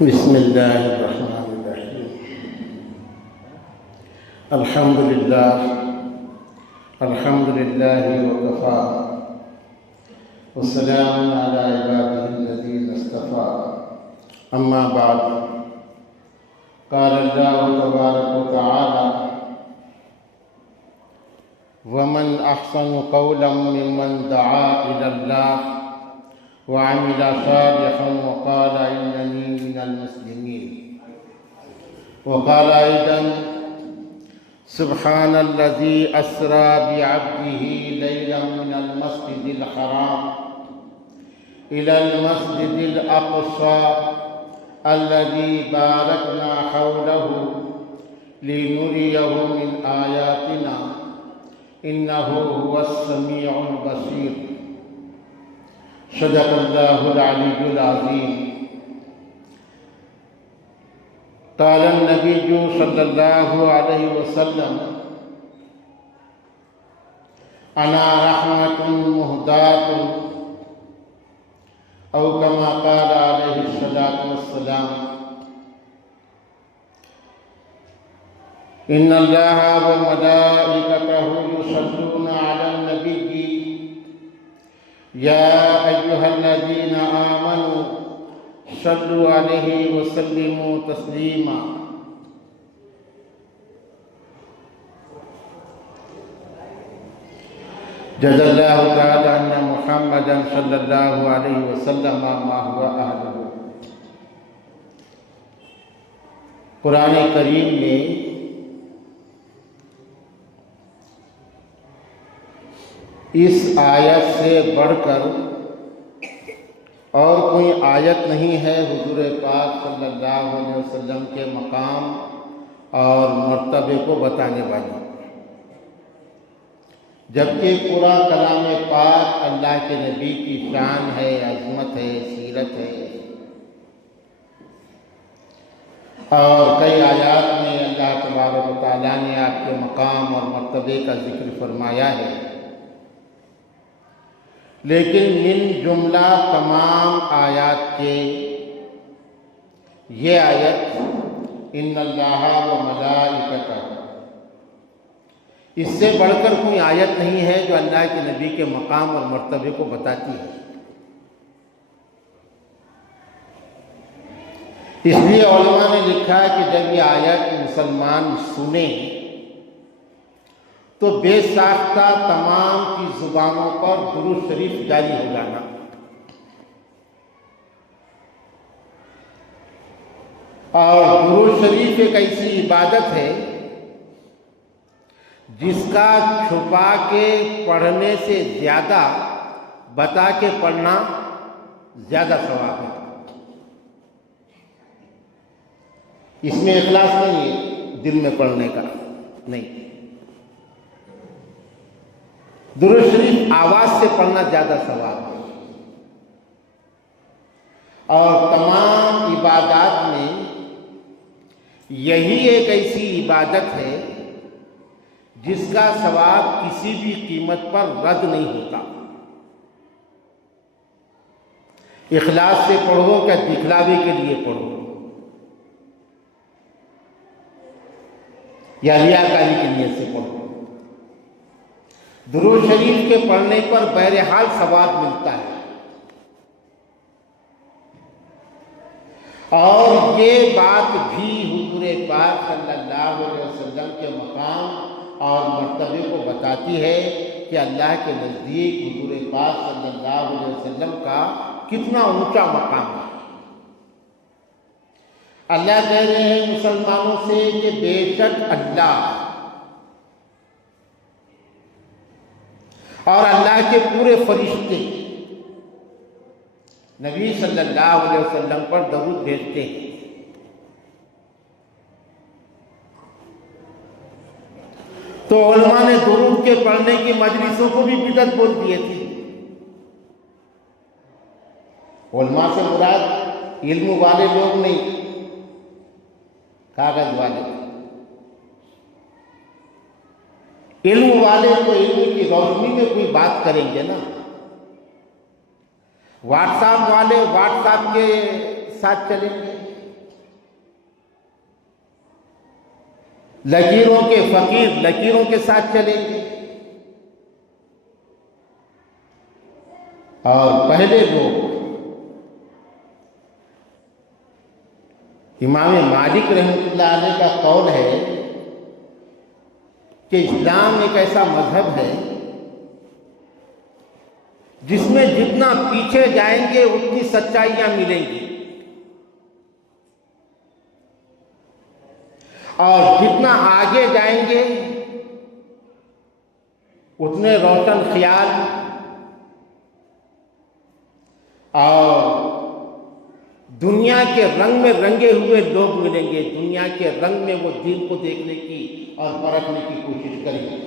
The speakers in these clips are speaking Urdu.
بسم الله الرحمن الرحيم. الحمد لله وكفى والسلام على عباده الذين اصطفى. أما بعد، قال الله تبارك وتعالى: ومن أحسن قولا ممن دعا إلى الله وعمل صالحا وقال إنني من المسلمين. وقال أيضا: سبحان الذي أسرى بعبده ليلا من المسجد الحرام إلى المسجد الأقصى الذي باركنا حوله لنريه من آياتنا إنه هو السميع البصير. صدق الله العلي العظيم. قال النبي صلى الله عليه وسلم: أنا رحمة مهداة، أو كما قال عليه الصلاة والسلام. إن الله وملائكته يصلون على النبي يا أيها الذين آمنوا صلوا عليه وسلموا تسليما. جزا الله تعالى أن محمدا صلى الله عليه وسلم ما هو أهله. قرآن کریم میں اس آیت سے بڑھ کر اور کوئی آیت نہیں ہے حضور پاک صلی اللہ علیہ وسلم کے مقام اور مرتبے کو بتانے والی، جبکہ پورا کلام پاک اللہ کے نبی کی شان ہے، عظمت ہے، سیرت ہے. اور کئی آیات میں اللہ تبارک و تعالیٰ نے آپ کے مقام اور مرتبے کا ذکر فرمایا ہے، لیکن من جملہ تمام آیات کے یہ آیت ان اللہ و ملائکتہ، اس سے بڑھ کر کوئی آیت نہیں ہے جو اللہ کے نبی کے مقام اور مرتبے کو بتاتی ہے. اس لیے علماء نے لکھا ہے کہ جب یہ آیت مسلمان سنیں تو بے ساختہ تمام کی زبانوں پر درود شریف جاری ہو جانا. اور درود شریف ایک ایسی عبادت ہے جس کا چھپا کے پڑھنے سے زیادہ بتا کے پڑھنا زیادہ ثواب ہے. اس میں اخلاص نہیں ہے دل میں پڑھنے کا، نہیں. درود شریف آواز سے پڑھنا زیادہ ثواب ہے. اور تمام عبادات میں یہی ایک ایسی عبادت ہے جس کا ثواب کسی بھی قیمت پر رد نہیں ہوتا. اخلاص سے پڑھو کیا دکھلاوے کے لیے پڑھو یا ریاکاری کی نیت سے پڑھو، درود شریف کے پڑھنے پر بہرحال ثواب ملتا ہے. اور یہ بات بھی حضور پاک صلی اللہ علیہ وسلم کے مقام اور مرتبے کو بتاتی ہے کہ اللہ کے نزدیک حضور پاک صلی اللہ علیہ وسلم کا کتنا اونچا مقام ہے. اللہ کہہ رہے ہیں مسلمانوں سے کہ بے شک اللہ اور اللہ کے پورے فرشتے نبی صلی اللہ علیہ وسلم پر درود بھیجتے ہیں. تو علماء نے درود کے پڑھنے کی مجلسوں کو بھی بدعت بول دیے تھے. علماء سے مراد علم والے لوگ نہیں، کاغذ والے. علم والے تو علم کی روشنی میں کوئی بات کریں گے نا. واٹس ایپ والے واٹس ایپ کے ساتھ چلیں گے، لکیروں کے فقیر لکیروں کے ساتھ چلیں گے، اور پہلے لوگ امام مالک رحمۃ اللہ علیہ کا قول ہے کہ اسلام ایک ایسا مذہب ہے جس میں جتنا پیچھے جائیں گے اتنی سچائیاں ملیں گی، اور جتنا آگے جائیں گے اتنے روشن خیال اور دنیا کے رنگ میں رنگے ہوئے لوگ ملیں گے، دنیا کے رنگ میں وہ دین کو دیکھنے کی اور پرکھنے کی کوشش کریں گے۔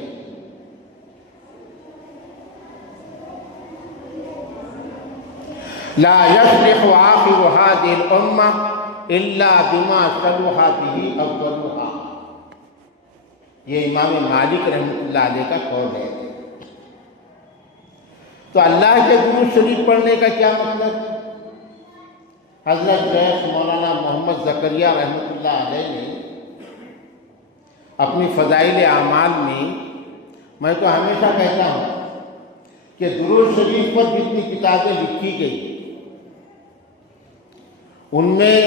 لا يصلح آخر هذه الأمة إلا بما صلح به أولها، یہ امام مالک رحمۃ اللہ علیہ کا قول ہے۔ تو اللہ کے درود شریف پڑھنے کا کیا مطلب؟ حضرت شیخ مولانا محمد زکریا رحمۃ اللہ علیہ نے اپنی فضائل اعمال میں تو ہمیشہ کہتا ہوں کہ درود شریف پر جتنی کتابیں لکھی گئی ان میں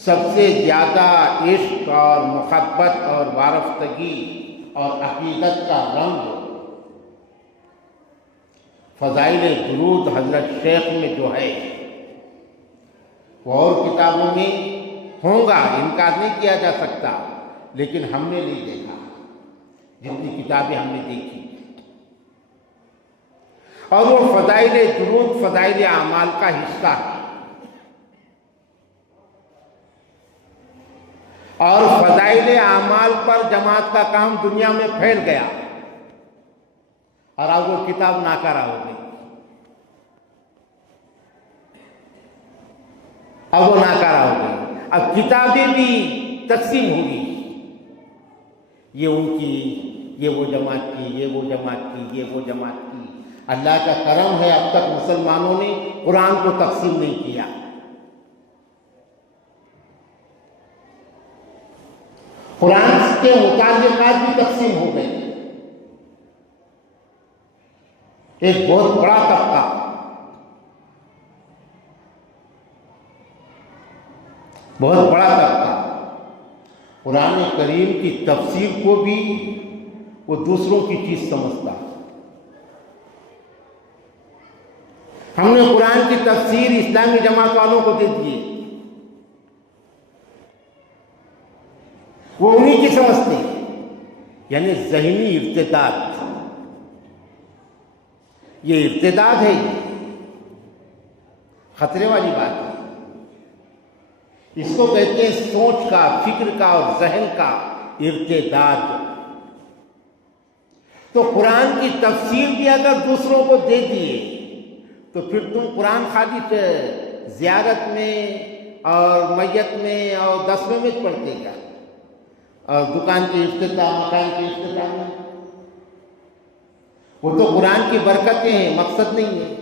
سب سے زیادہ عشق اور محبت اور وارفتگی اور عقیدت کا رنگ فضائل درود حضرت شیخ میں جو ہے وہ اور کتابوں میں ہوں گا، انکار نہیں کیا جا سکتا، لیکن ہم نے نہیں دیکھا جتنی کتابیں ہم نے دیکھی۔ اور وہ فضائل درود فضائل اعمال کا حصہ ہے، اور فضائل اعمال پر جماعت کا کام دنیا میں پھیل گیا، اور اب وہ کتاب ناکارہ ہو گئی، اب وہ ناکارہ ہو گئی، اب کتابیں بھی تقسیم ہوگی، یہ ان کی، یہ وہ جماعت کی، یہ وہ جماعت کی، یہ وہ جماعت کی۔ اللہ کا کرم ہے اب تک مسلمانوں نے قرآن کو تقسیم نہیں کیا۔ قرآن کے متعلقات بھی تقسیم ہو گئے۔ ایک بہت بڑا طبقہ بہت بڑا طبقہ قرآن کریم کی تفسیر کو بھی وہ دوسروں کی چیز سمجھتا۔ ہم نے قرآن کی تفسیر اسلامی جماعت والوں کو دے دیے، وہ انہی کی سمجھتے ہیں، یعنی ذہنی ارتداد۔ یہ ارتداد ہے، یہ خطرے والی بات ہے۔ اس کو کہتے ہیں سوچ کا، فکر کا اور ذہن کا ارتداد۔ تو قرآن کی تفسیر بھی اگر دوسروں کو دے دیے تو پھر تم قرآن خالی زیارت میں اور میت میں اور دسویں میں پڑھتے گا، اور دکان کے افتتاح، مکان کے افتتاح میں۔ وہ تو قرآن کی برکتیں ہیں، مقصد نہیں ہے۔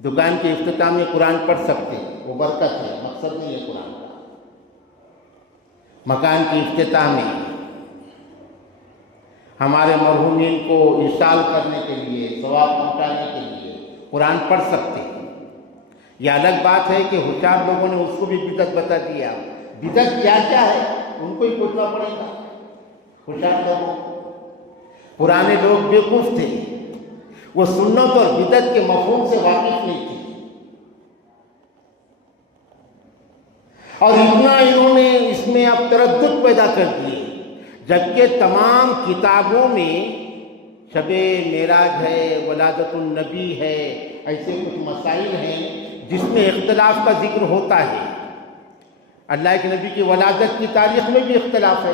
دکان کے افتتاح میں قرآن پڑھ سکتے ہیں، وہ برکت ہے، مقصد نہیں ہے قرآن کا۔ مکان کی افتتاح میں ہمارے مرحومین کو ارسال کرنے کے لیے، ثواب پہنچانے کے لیے قرآن پڑھ سکتے ہیں۔ یہ الگ بات ہے کہ ہوشیار لوگوں نے اس کو بھی بدعت بتا دیا۔ بدعت کیا کیا ہے ان کو ہی پوچھنا پڑے گا۔ ہوشیار لوگوں، پرانے لوگ بیوقوف تھے، وہ سنت اور بدعت کے مفہوم سے واقف نہیں تھے، اور اتنا انہوں نے اس میں اب تردد پیدا کر دیے، جبکہ تمام کتابوں میں شب معراج ہے، ولادت النبی ہے، ایسے کچھ مسائل ہیں جس میں اختلاف کا ذکر ہوتا ہے۔ اللہ کے نبی کی ولادت کی تاریخ میں بھی اختلاف ہے۔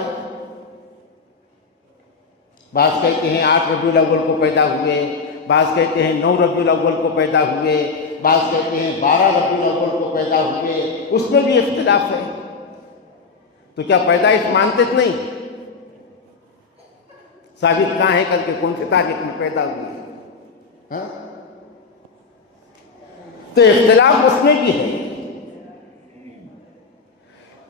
بعض کہتے ہیں 8 ربیع الاول کو پیدا ہوئے، بعض کہتے ہیں 9 ربیع الاول کو پیدا ہوئے، بعض کہتے ہیں 12 ربیع الاول کو پیدا ہوئے، اس میں بھی اختلاف ہے۔ تو کیا پیدائش مانتے نہیں؟ ثابت کہاں ہے کر کے کون سی تاریخ میں پیدا ہوئی؟ تو اختلاف اس میں بھی ہے۔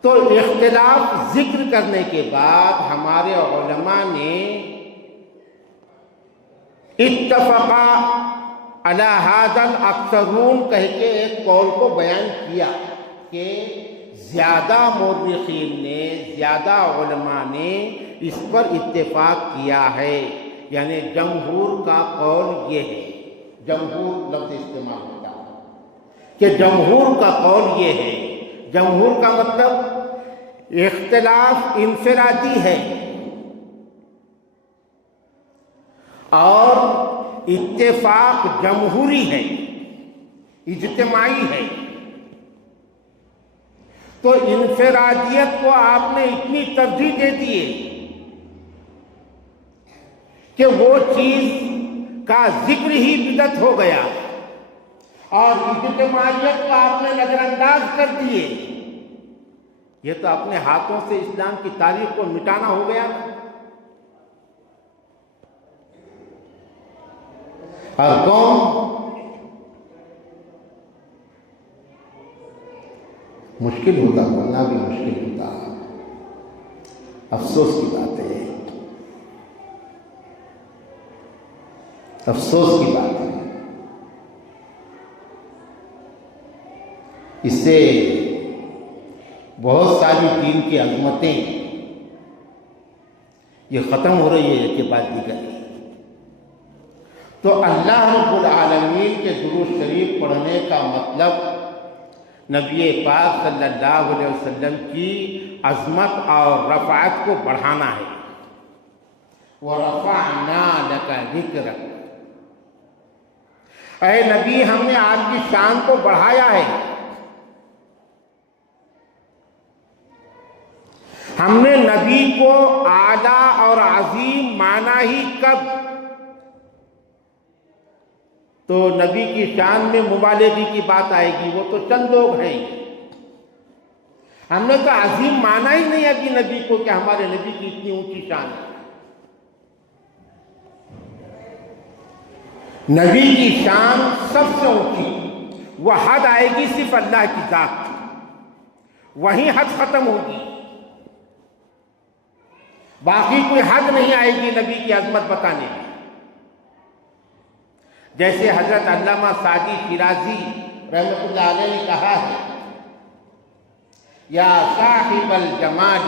تو اختلاف ذکر کرنے کے بعد ہمارے علماء نے اتفقا علی ھذا الاکثرون کہہ کے ایک قول کو بیان کیا کہ زیادہ مورخین نے، زیادہ علماء نے اس پر اتفاق کیا ہے، یعنی جمہور کا قول یہ ہے۔ جمہور لفظ استعمال ہوتا ہے کہ جمہور کا قول یہ ہے۔ جمہور کا مطلب اختلاف انفرادی ہے اور اتفاق جمہوری ہے، اجتماعی ہے۔ تو انفرادیت کو آپ نے اتنی ترجیح دے دیے کہ وہ چیز کا ذکر ہی بدعت ہو گیا، اور اجتماعیت کو آپ نے نظر انداز کر دیے۔ یہ تو اپنے ہاتھوں سے اسلام کی تاریخ کو مٹانا ہو گیا۔ اور کون مشکل ہوتا، بولنا بھی مشکل ہوتا۔ افسوس کی بات ہے، افسوس کی بات ہے۔ اس سے بہت ساری دین کی عظمتیں یہ ختم ہو رہی ہے کہ بعد دیگر۔ تو اللہ رب العالمین کے درود شریف پڑھنے کا مطلب نبی پاک صلی اللہ علیہ وسلم کی عظمت اور رفعت کو بڑھانا ہے۔ وَرَفَعْنَا لَكَ ذِكْرَكَ، اے نبی ہم نے آپ کی شان کو بڑھایا ہے۔ ہم نے نبی کو اعلیٰ اور عظیم مانا ہی کب؟ تو نبی کی شان میں مبالغے کی بات آئے گی، وہ تو چند لوگ ہیں۔ ہم نے تو عظیم مانا ہی نہیں ابھی نبی کو کہ ہمارے نبی کی اتنی اونچی شان ہے۔ نبی کی شان سب سے اونچی، وہ حد آئے گی صرف اللہ کی ذات، وہیں حد ختم ہوگی، باقی کوئی حد نہیں آئے گی نبی کی عظمت بتانے میں۔ جیسے حضرت علامہ سعدی شیرازی رحمۃ اللہ علیہ نے کہا ہے، یا صاحب الجمال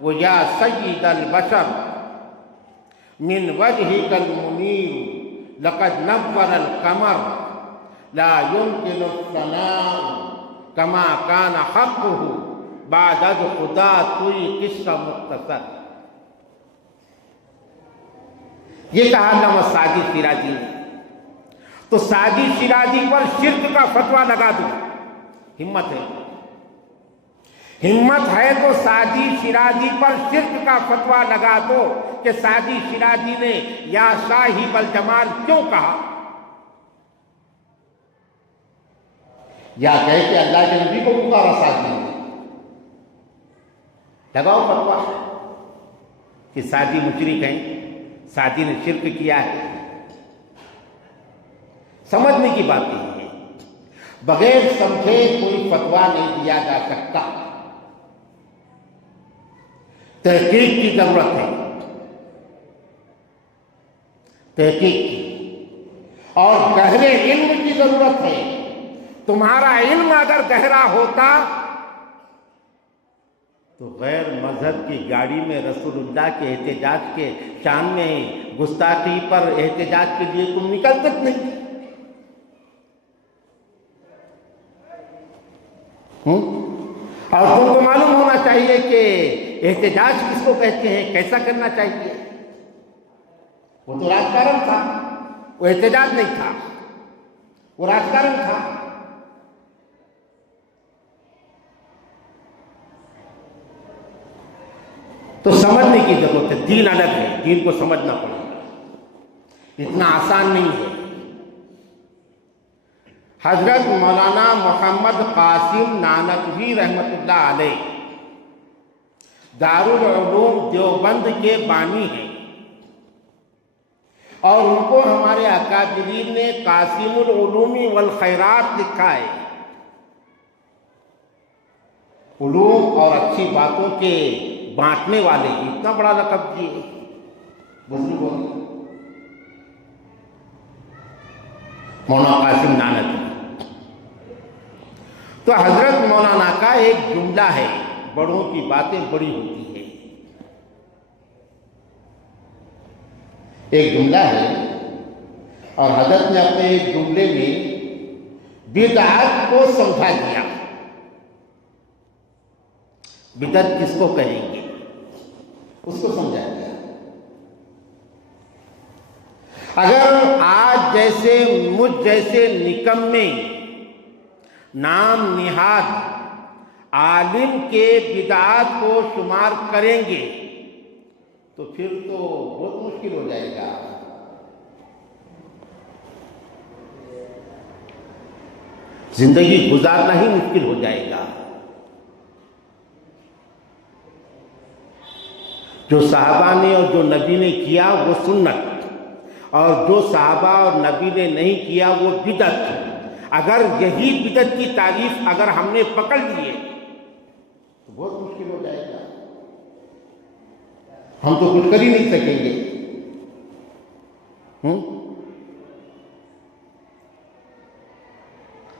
و یا سید البشر من وجهك المنیر لقد نور القمر لا يمكن الثناء كما كان حقه بعد از خدا توی قصہ مختصر۔ یہ کہا علامہ سعدی شیرازی نے۔ تو سعدی شیرازی پر شرک کا فتویٰ لگا دو، ہمت ہے؟ ہمت ہے تو سعدی شیرازی پر شرک کا فتویٰ لگا دو کہ سعدی شیرازی نے یا صاحب الجمال کیوں کہا، یا کہے کہ اللہ کے نبی کو پکارا سعدی نے۔ لگاؤ فتویٰ کہ سعدی مشرک ہیں، سعدی نے شرک کیا ہے۔ سمجھنے کی بات نہیں ہے، بغیر سمجھے کوئی فتویٰ نہیں دیا جا سکتا۔ تحقیق کی ضرورت ہے، تحقیق کی، اور گہرے علم کی ضرورت ہے۔ تمہارا علم اگر گہرا ہوتا تو غیر مذہب کی گاڑی میں رسول اللہ کے احتجاج کے شان میں گستاخی پر احتجاج کے لیے تم نکلتے نہیں۔ اور تم کو معلوم ہونا چاہیے کہ احتجاج کس کو کہتے ہیں، کیسا کرنا چاہیے۔ وہ تو راجکارن تھا، وہ احتجاج نہیں تھا، وہ راجکارن تھا۔ تو سمجھنے کی ضرورت ہے، دین الگ ہے، دین کو سمجھنا پڑے گا، اتنا آسان نہیں ہے۔ حضرت مولانا محمد قاسم نانکوی رحمۃ اللہ علیہ دارالعلوم دیوبند کے بانی ہیں، اور ان کو ہمارے اکابرین نے قاسم العلوم والخیرات لکھا ہے۔ علوم اور اچھی باتوں کے بانٹنے والے، اتنا بڑا لقب دیے بزرگوں نے، مولانا قاسم نانوتوی۔ تو حضرت مولانا کا ایک جملہ ہے، بڑوں کی باتیں بڑی ہوتی ہے، ایک جملہ ہے، اور حضرت نے اپنے ایک جملے میں بدعت کو سمجھا دیا۔ بدعت کس کو کہیں گے اس کو سمجھا دیا۔ اگر آج جیسے مجھ جیسے نکمے نام نہاد عالم کے بدعات کو شمار کریں گے تو پھر تو بہت مشکل ہو جائے گا۔ زندگی گزارنا ہی مشکل ہو جائے گا۔ جو صحابہ نے اور جو نبی نے کیا وہ سنت، اور جو صحابہ اور نبی نے نہیں کیا وہ بدعت۔ اگر یہی بدعت کی تعریف اگر ہم نے پکڑ لیے تو بہت مشکل ہو جائے گا، ہم تو کچھ کر ہی نہیں سکیں گے۔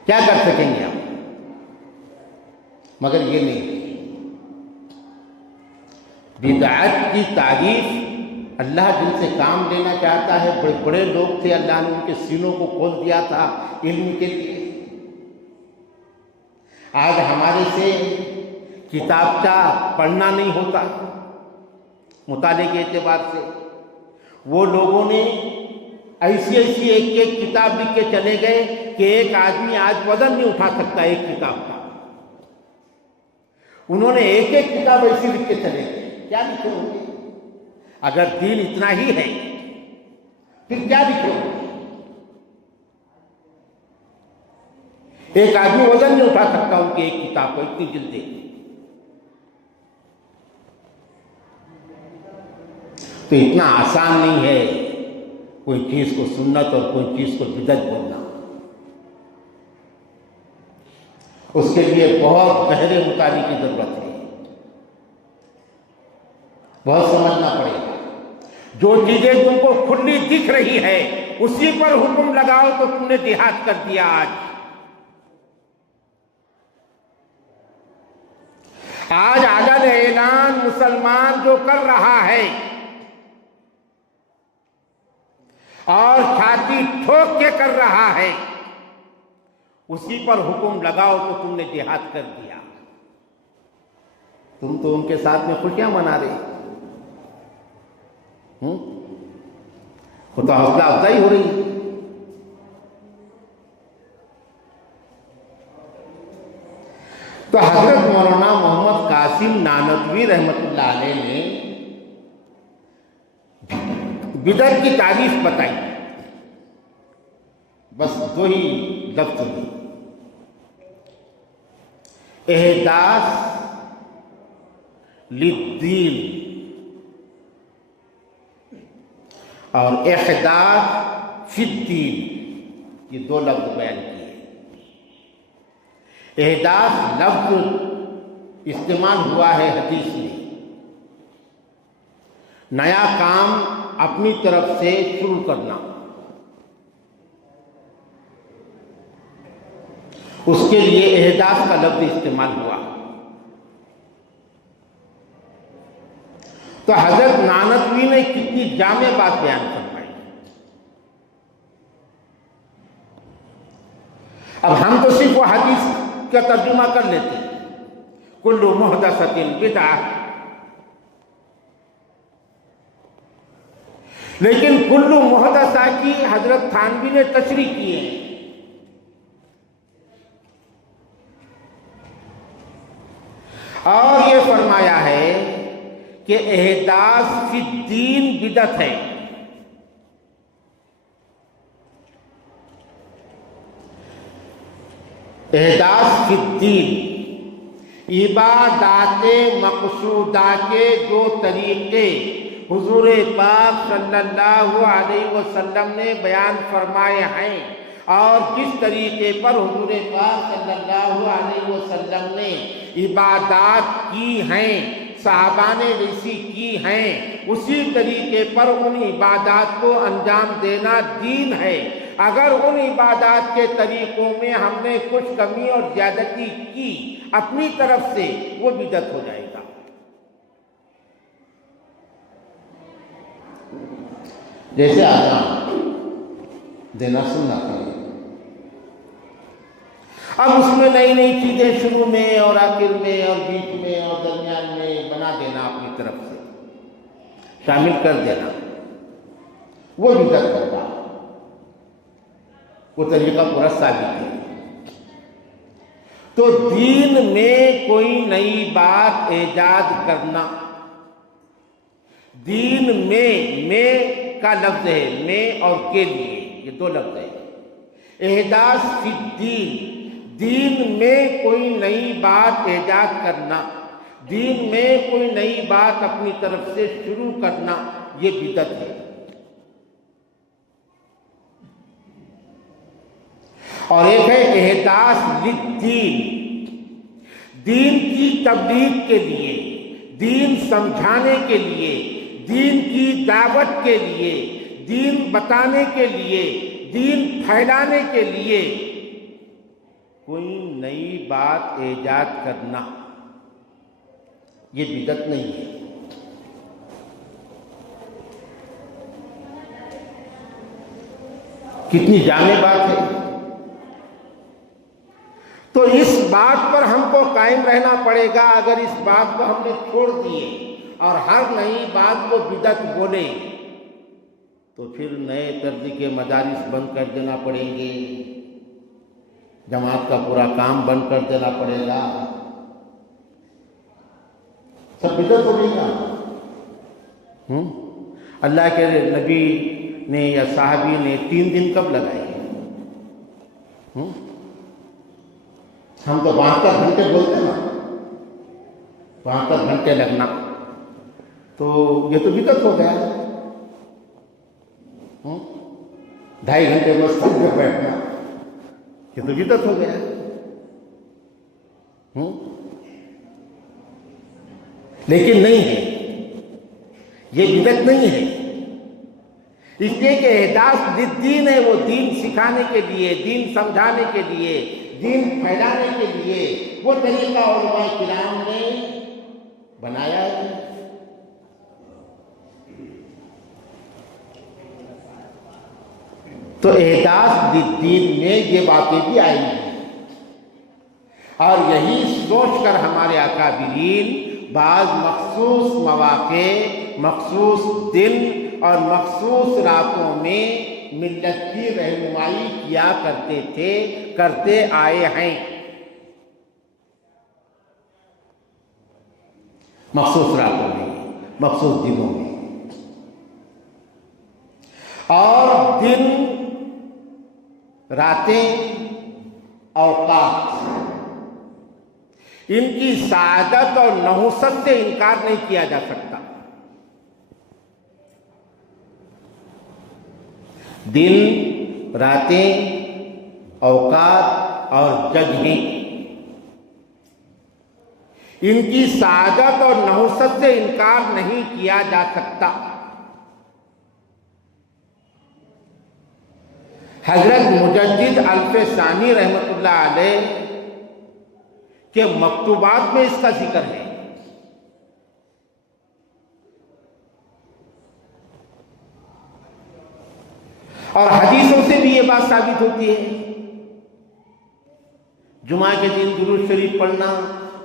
کیا کر سکیں گے ہم؟ مگر یہ نہیں، بدعت کی تعریف اللہ جن سے کام لینا چاہتا ہے، بڑے بڑے لوگ تھے، اللہ نے ان کے سینوں کو کھول دیا تھا علم کے لیے۔ آج ہمارے سے کتابچہ پڑھنا نہیں ہوتا مطالعے کے اعتبار سے، وہ لوگوں نے ایسی ایک ایک کتاب لکھ کے چلے گئے کہ ایک آدمی آج وزن نہیں اٹھا سکتا ایک کتاب کا۔ انہوں نے ایک ایک کتاب ایسی لکھ کے چلے گئے، کیا لکھے ہوں گے؟ اگر دین اتنا ہی ہے پھر کیا لکھے ہوں گے؟ ایک آدمی وزن نہیں اٹھا سکتا ان کی ایک کتاب کو، اتنی جلدیں۔ تو اتنا آسان نہیں ہے کوئی چیز کو سنت اور کوئی چیز کو بدعت بولنا، اس کے لیے بہت گہرے مطالعے کی ضرورت ہے، بہت سمجھنا پڑے گا۔ جو چیزیں تم کو کھلی دکھ رہی ہے اسی پر حکم لگاؤ تو تم نے دیہات کر دیا۔ آج علن اعلان مسلمان جو کر رہا ہے اور چھاتی ٹھوک کے کر رہا ہے، اسی پر حکم لگاؤ تو تم نے جہاد کر دیا۔ تم تو ان کے ساتھ میں خوشیاں منا رہے، خود حوصلہ افزائی ہو رہی۔ تو حضرت مولانا محمد قاسم نانوتوی رحمۃ اللہ علیہ نے بدعت کی تعریف بتائی، بس دو ہی لفظ میں، احداث للدین اور احداث فی الدین، یہ دو لفظ بیان کیے۔ احداث لفظ استعمال ہوا ہے حدیث میں، نیا کام اپنی طرف سے شروع کرنا، اس کے لیے احداث کا لفظ استعمال ہوا۔ تو حضرت نانوتوی نے کتنی جامع بات بیان فرمائی۔ اب ہم تو صرف وہ حدیث کا ترجمہ کر لیتے ہیں، کل محدثۃ بدعہ، لیکن کل محدثہ کی حضرت تھانوی نے تشریح کی ہے۔ اور یہ فرمایا ہے کہ احداث فی الدین بدعت ہے۔ احداث فی الدین، عبادات مقصودہ کے جو طریقے حضور پاک صلی اللہ علیہ وسلم نے بیان فرمائے ہیں، اور جس طریقے پر حضور پاک صلی اللہ علیہ وسلم نے عبادات کی ہیں، صحابہ نے جیسی کی ہیں، اسی طریقے پر ان عبادات کو انجام دینا دین ہے۔ اگر ان عبادات کے طریقوں میں ہم نے کچھ کمی اور زیادتی کی اپنی طرف سے، وہ بدعت ہو جائے گا۔ جیسے آزان دینا سننا ہے، اب اس میں نئی نئی چیزیں شروع میں اور آخر میں اور بیچ میں اور درمیان میں بنا دینا، اپنی طرف سے شامل کر دینا، وہ بدعت ہوگا۔ وہ طریقہ پورا ثابت ہے۔ تو دین میں کوئی نئی بات ایجاد کرنا، دین میں کا لفظ ہے، میں اور کے لیے، یہ دو لفظ ہے۔ احداث فی الدین، دین میں کوئی نئی بات ایجاد کرنا، دین میں کوئی نئی بات اپنی طرف سے شروع کرنا، یہ بدعت ہے۔ اور ایک ہے احداث للدین، دین کی تبلیغ کے لیے، دین سمجھانے کے لیے، دین کی دعوت کے لیے، دین بتانے کے لیے، دین پھیلانے کے لیے کوئی نئی بات ایجاد کرنا، یہ بدعت نہیں ہے۔ کتنی جامع بات ہے۔ تو اس بات پر ہم کو قائم رہنا پڑے گا۔ اگر اس بات کو ہم نے چھوڑ دیے اور ہر نئی بات کو بدعت بولے تو پھر نئے طرز کے مدارس بند کر دینا پڑیں گے، جماعت کا پورا کام بند کر دینا پڑے گا، سب بدعت ہو گئی گا۔ اللہ کے نبی نے یا صحابی نے 3 دن کب لگائے؟ ہم تو 72 گھنٹے بولتے ہیں نا، 72 گھنٹے لگنا، تو یہ تو بدعت ہو گیا۔ 2.5 گھنٹے مسجد میں بیٹھنا، یہ تو بدعت ہو گیا۔ لیکن نہیں ہے، یہ بدعت نہیں ہے، اس لیے کہ احداث للدین ہے، وہ دین سکھانے کے لیے، دین سمجھانے کے لیے، دین پھیلانے کے لیے وہ طریقہ علماء کرام نے بنایا ہے۔ تو احداث للدین میں یہ باتیں بھی آئی ہیں، اور یہی سوچ کر ہمارے اکابرین بعض مخصوص مواقع، مخصوص دن اور مخصوص راتوں میں ملت کی رہنمائی کیا کرتے تھے، کرتے آئے ہیں، مخصوص راتوں میں، مخصوص دنوں میں۔ اور دن، راتیں، اوقات، ان کی سعادت اور نحوست سے انکار نہیں کیا جا سکتا۔ دن، راتیں، اوقات اور جگہیں، ان کی سعادت اور نحوست سے انکار نہیں کیا جا سکتا۔ حضرت مجدد الف ثانی رحمۃ اللہ علیہ کے مکتوبات میں اس کا ذکر ہے۔ اور حدیثوں سے بھی یہ بات ثابت ہوتی ہے۔ جمعہ کے دن درود شریف پڑھنا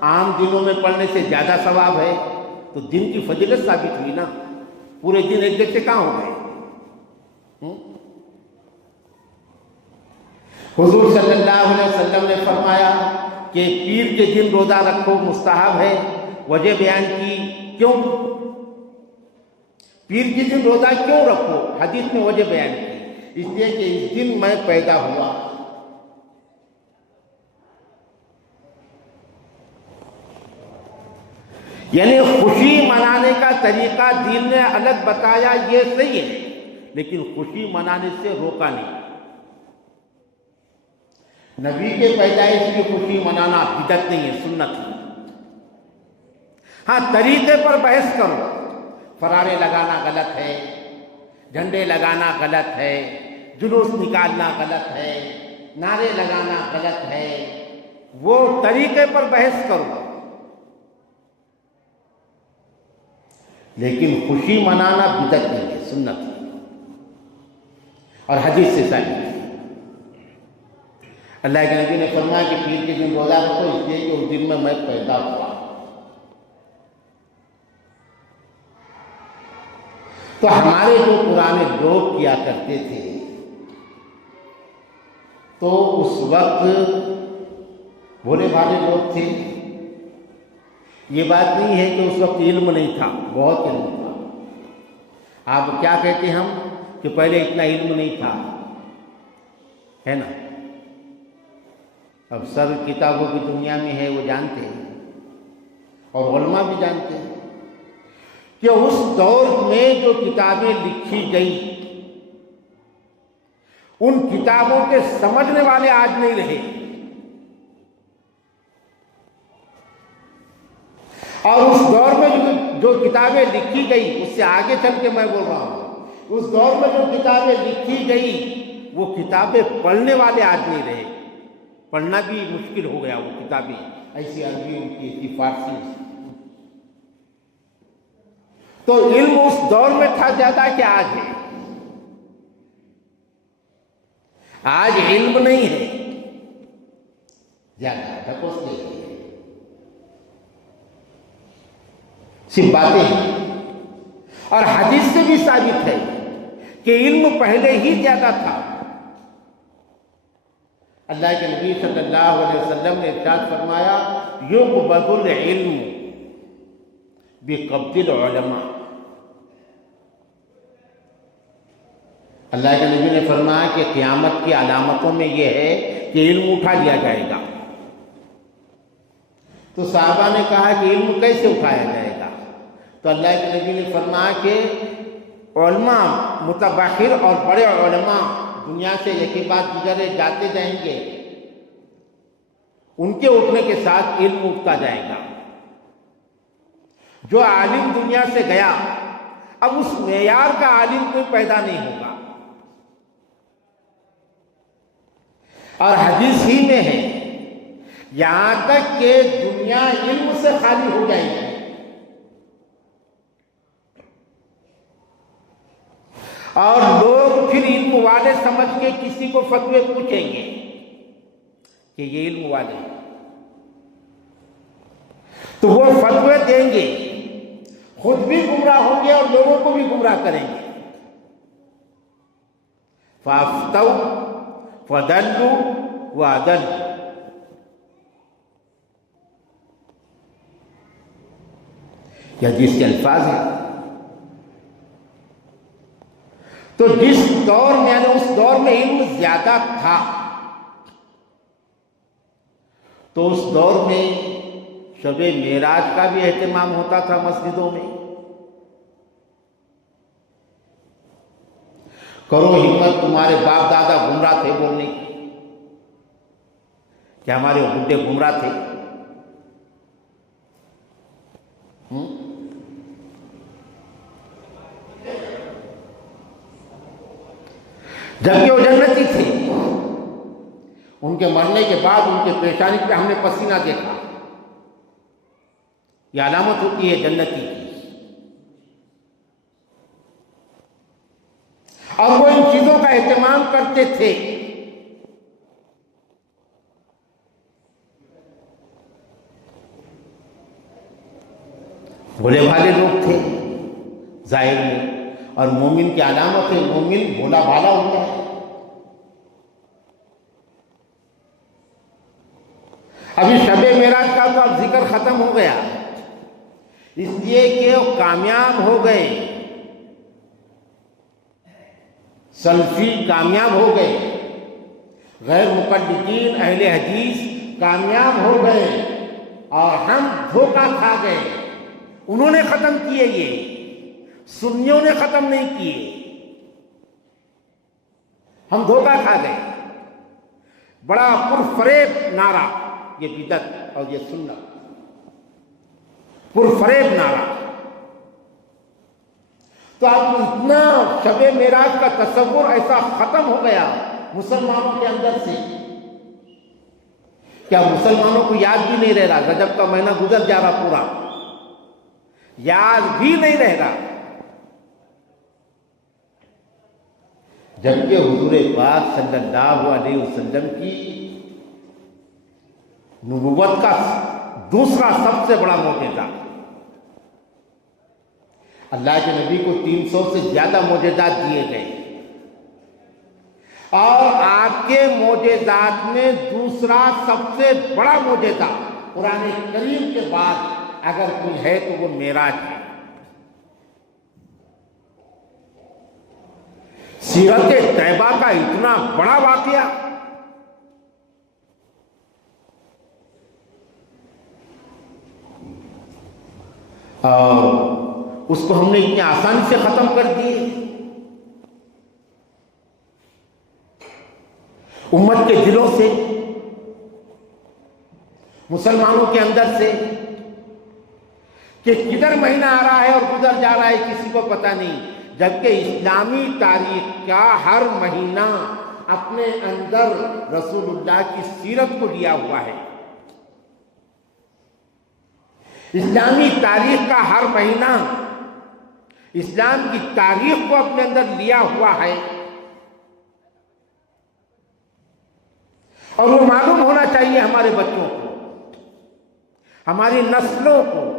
عام دنوں میں پڑھنے سے زیادہ ثواب ہے، تو دن کی فضیلت ثابت ہوئی نا، پورے دن ایک جیسے کہاں ہو گئے۔ حضور صلی اللہ علیہ وسلم نے فرمایا کہ پیر کے دن روزہ رکھو، مستحب ہے۔ وجہ بیان کی، کیوں پیر کے دن روزہ کیوں رکھو؟ حدیث میں وجہ بیان کی، اس لیے کہ اس دن میں پیدا ہوا۔ یعنی خوشی منانے کا طریقہ دین نے الگ بتایا، یہ صحیح ہے، لیکن خوشی منانے سے روکا نہیں۔ نبی کے پیدائش کی خوشی منانا بدعت نہیں ہے، سنت ہے۔ ہاں طریقے پر بحث کرو، فرارے لگانا غلط ہے، جھنڈے لگانا غلط ہے، جلوس نکالنا غلط ہے، نعرے لگانا غلط ہے، وہ طریقے پر بحث کرو، لیکن خوشی منانا بدعت نہیں ہے، سنت ہے اور حدیث سے ثابت ہے۔ اللہ کے نبی نے فرمایا کہ پیر کے دن روزہ رکھو، اس لیے کہ اس دن میں پیدا ہوا۔ تو ہمارے جو پرانے لوگ کیا کرتے تھے تو اس وقت بھولے بھالے لوگ تھے، یہ بات نہیں ہے کہ اس وقت علم نہیں تھا، بہت علم تھا۔ آپ کیا کہتے ہیں ہم کہ پہلے اتنا علم نہیں تھا، ہے نا؟ اب سب کتابوں کی دنیا میں ہے، وہ جانتے ہیں، اور علماء بھی جانتے ہیں کہ اس دور میں جو کتابیں لکھی گئی، ان کتابوں کے سمجھنے والے آج نہیں رہے، اور اس دور میں جو کتابیں لکھی گئی، اس سے آگے چل کے میں بول رہا ہوں، اس دور میں جو کتابیں لکھی گئی وہ کتابیں پڑھنے والے آج نہیں رہے، پڑھنا بھی مشکل ہو گیا وہ کتابیں، ایسی عربی ان کی تھی، فارسی۔ تو علم اس دور میں تھا زیادہ کہ آج ہے؟ آج علم نہیں ہے زیادہ، ڈھکوس نہیں ہے، صرف باتیں ہیں۔ اور حدیث سے بھی ثابت ہے کہ علم پہلے ہی زیادہ تھا۔ اللہ کے نبی صلی اللہ علیہ وسلم نے ارشاد فرمایا، یقبض العلم بقبض العلماء۔ اللہ کے نبی نے فرمایا کہ قیامت کی علامتوں میں یہ ہے کہ علم اٹھا لیا جائے گا۔ تو صحابہ نے کہا کہ علم کیسے اٹھایا جائے گا؟ تو اللہ کے نبی نے فرمایا کہ علماء متباخر اور بڑے علماء دنیا سے ایک کے بعد دیگر جاتے جائیں گے، ان کے اٹھنے کے ساتھ علم اٹھتا جائے گا۔ جو عالم دنیا سے گیا، اب اس معیار کا عالم کوئی پیدا نہیں ہوگا۔ اور حدیث ہی میں ہے، یہاں تک کہ دنیا علم سے خالی ہو جائے گی، اور لوگ پھر علم والے سمجھ کے کسی کو فتوے پوچھیں گے کہ یہ علم والے ہیں، تو وہ فتوے دیں گے، خود بھی گمراہ ہوں گے اور لوگوں کو بھی گمراہ کریں گے۔ فَأَفْتَوْا فَضَلُّوا وَأَضَلُّوا۔ یہ حدیث کے الفاظ ہیں۔ تو جس دور میں، یعنی اس دور میں علم زیادہ تھا، تو اس دور میں شب معراج کا بھی اہتمام ہوتا تھا مسجدوں میں۔ کرو ہمت، تمہارے باپ دادا گمراہ تھے بولنے کی، کیا ہمارے بڈھے گمراہ تھے؟ جبکہ وہ جنتی تھے، ان کے مرنے کے بعد ان کے پیشانی پہ ہم نے پسینہ دیکھا، یہ علامت ہوتی ہے جنتی کی۔ اور وہ ان چیزوں کا اہتمام کرتے تھے۔ بھولے بھالے لوگ تھے ظاہر میں، اور مومن کی علامت ہے، مومن بھولا بھالا ہوتا ہے۔ ابھی شب معراج کا تو اب ذکر ختم ہو گیا، اس لیے کہ وہ کامیاب ہو گئے، سلفی کامیاب ہو گئے، غیر مقلدین اہل حدیث کامیاب ہو گئے، اور ہم دھوکہ کھا گئے۔ انہوں نے ختم کیے، یہ سنیوں نے ختم نہیں کیے، ہم دھوکہ کھا گئے۔ بڑا پرفریب نعرہ یہ بدعت اور یہ سنت۔ پرفریب نعرہ. تو اب اتنا شب معراج کا تصور ایسا ختم ہو گیا مسلمانوں کے اندر سے. کیا مسلمانوں کو یاد بھی نہیں رہ رہا؟ رجب کا مہینہ گزر جا رہا پورا، یاد بھی نہیں رہ رہا. جبکہ حضور پاک صلی اللہ علیہ وسلم کی نبوت کا دوسرا سب سے بڑا معجزہ، اللہ کے نبی کو 300 سے زیادہ معجزات دیے گئے، اور آپ کے معجزات میں دوسرا سب سے بڑا معجزہ قرآن کریم کے بعد اگر کوئی ہے تو وہ معراج ہے. سیرت طیبہ کا اتنا بڑا واقعہ، اور اس کو ہم نے اتنی آسانی سے ختم کر دیے. امت کے دلوں سے، مسلمانوں کے اندر سے، کہ کدھر مہینہ آ رہا ہے اور گزر جا رہا ہے کسی کو پتہ نہیں. جبکہ اسلامی تاریخ کا ہر مہینہ اپنے اندر رسول اللہ کی سیرت کو لیا ہوا ہے. اسلامی تاریخ کا ہر مہینہ اسلام کی تاریخ کو اپنے اندر لیا ہوا ہے، اور وہ معلوم ہونا چاہیے ہمارے بچوں کو، ہماری نسلوں کو.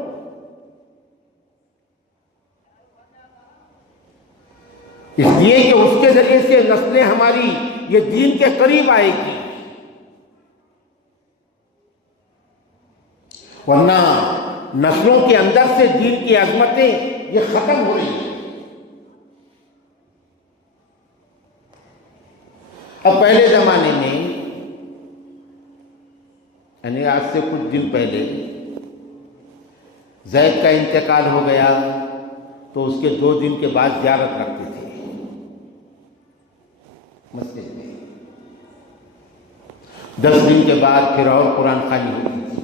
اس لیے کہ اس کے ذریعے سے نسلیں ہماری یہ دین کے قریب آئے گی، ورنہ نسلوں کے اندر سے دین کی عظمتیں یہ ختم ہو رہی ہیں. اب پہلے زمانے میں، یعنی آج سے کچھ دن پہلے، زید کا انتقال ہو گیا تو اس کے 2 دن کے بعد زیارت رکھتے تھے مسجد میں. 10 دن کے بعد پھر اور قرآن خوانی ہوتی تھی،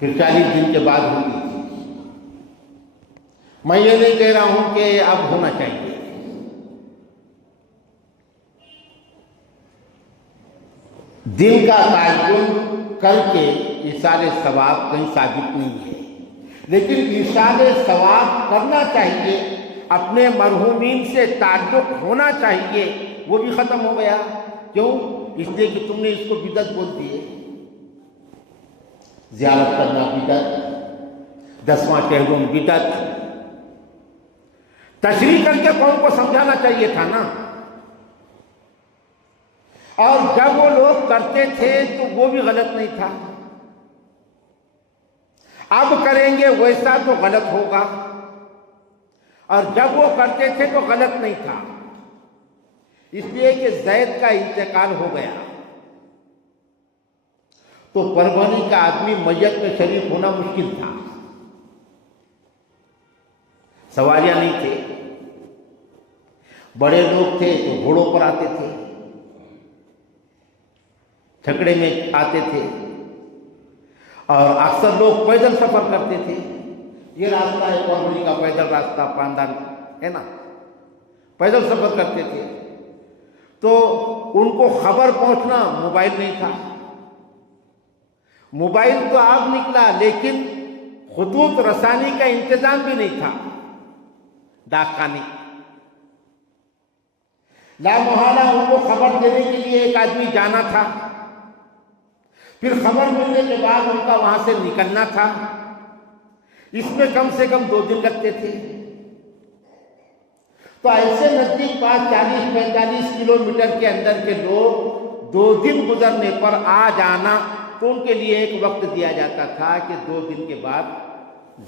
پھر 40 دن کے بعد ہوتی تھی. میں یہ نہیں کہہ رہا ہوں کہ اب ہونا چاہیے، دن کا تعین کر کے ایصال ثواب کہیں ثابت نہیں ہے، لیکن ایصال ثواب کرنا چاہیے، اپنے مرحومین سے تعلق ہونا چاہیے. وہ بھی ختم ہو گیا. کیوں؟ اس لیے کہ تم نے اس کو بدعت بول دیے. زیارت کرنا بدعت، 10واں کہلوم بدعت. تشریح کر کے قوم کو سمجھانا چاہیے تھا نا. اور جب وہ لوگ کرتے تھے تو وہ بھی غلط نہیں تھا. اب کریں گے ویسا تو غلط ہوگا، اور جب وہ کرتے تھے تو غلط نہیں تھا. اس لیے کہ زید کا انتقال ہو گیا تو پربھنی کا آدمی میت میں شریک ہونا مشکل تھا. سواریاں نہیں تھے، بڑے لوگ تھے تو گھوڑوں پر آتے تھے، چھکڑے میں آتے تھے، اور اکثر لوگ پیدل سفر کرتے تھے. یہ راستہ ہے پربھنی کا پیدل راستہ، پاندان ہے نا، پیدل سفر کرتے تھے. تو ان کو خبر پہنچنا، موبائل نہیں تھا. موبائل تو اب نکلا لیکن خطوط رسانی کا انتظام بھی نہیں تھا، ڈاک خانے. لا محالہ ان کو خبر دینے کے لیے ایک آدمی جانا تھا، پھر خبر ملنے کے بعد ان کا وہاں سے نکلنا تھا. اس میں کم سے کم 2 دن لگتے تھے. تو ایسے نزدیک پاس 40-45 کلومیٹر کے اندر کے لوگ 2 دن گزرنے پر آ جانا، تو ان کے لیے ایک وقت دیا جاتا تھا کہ 2 دن کے بعد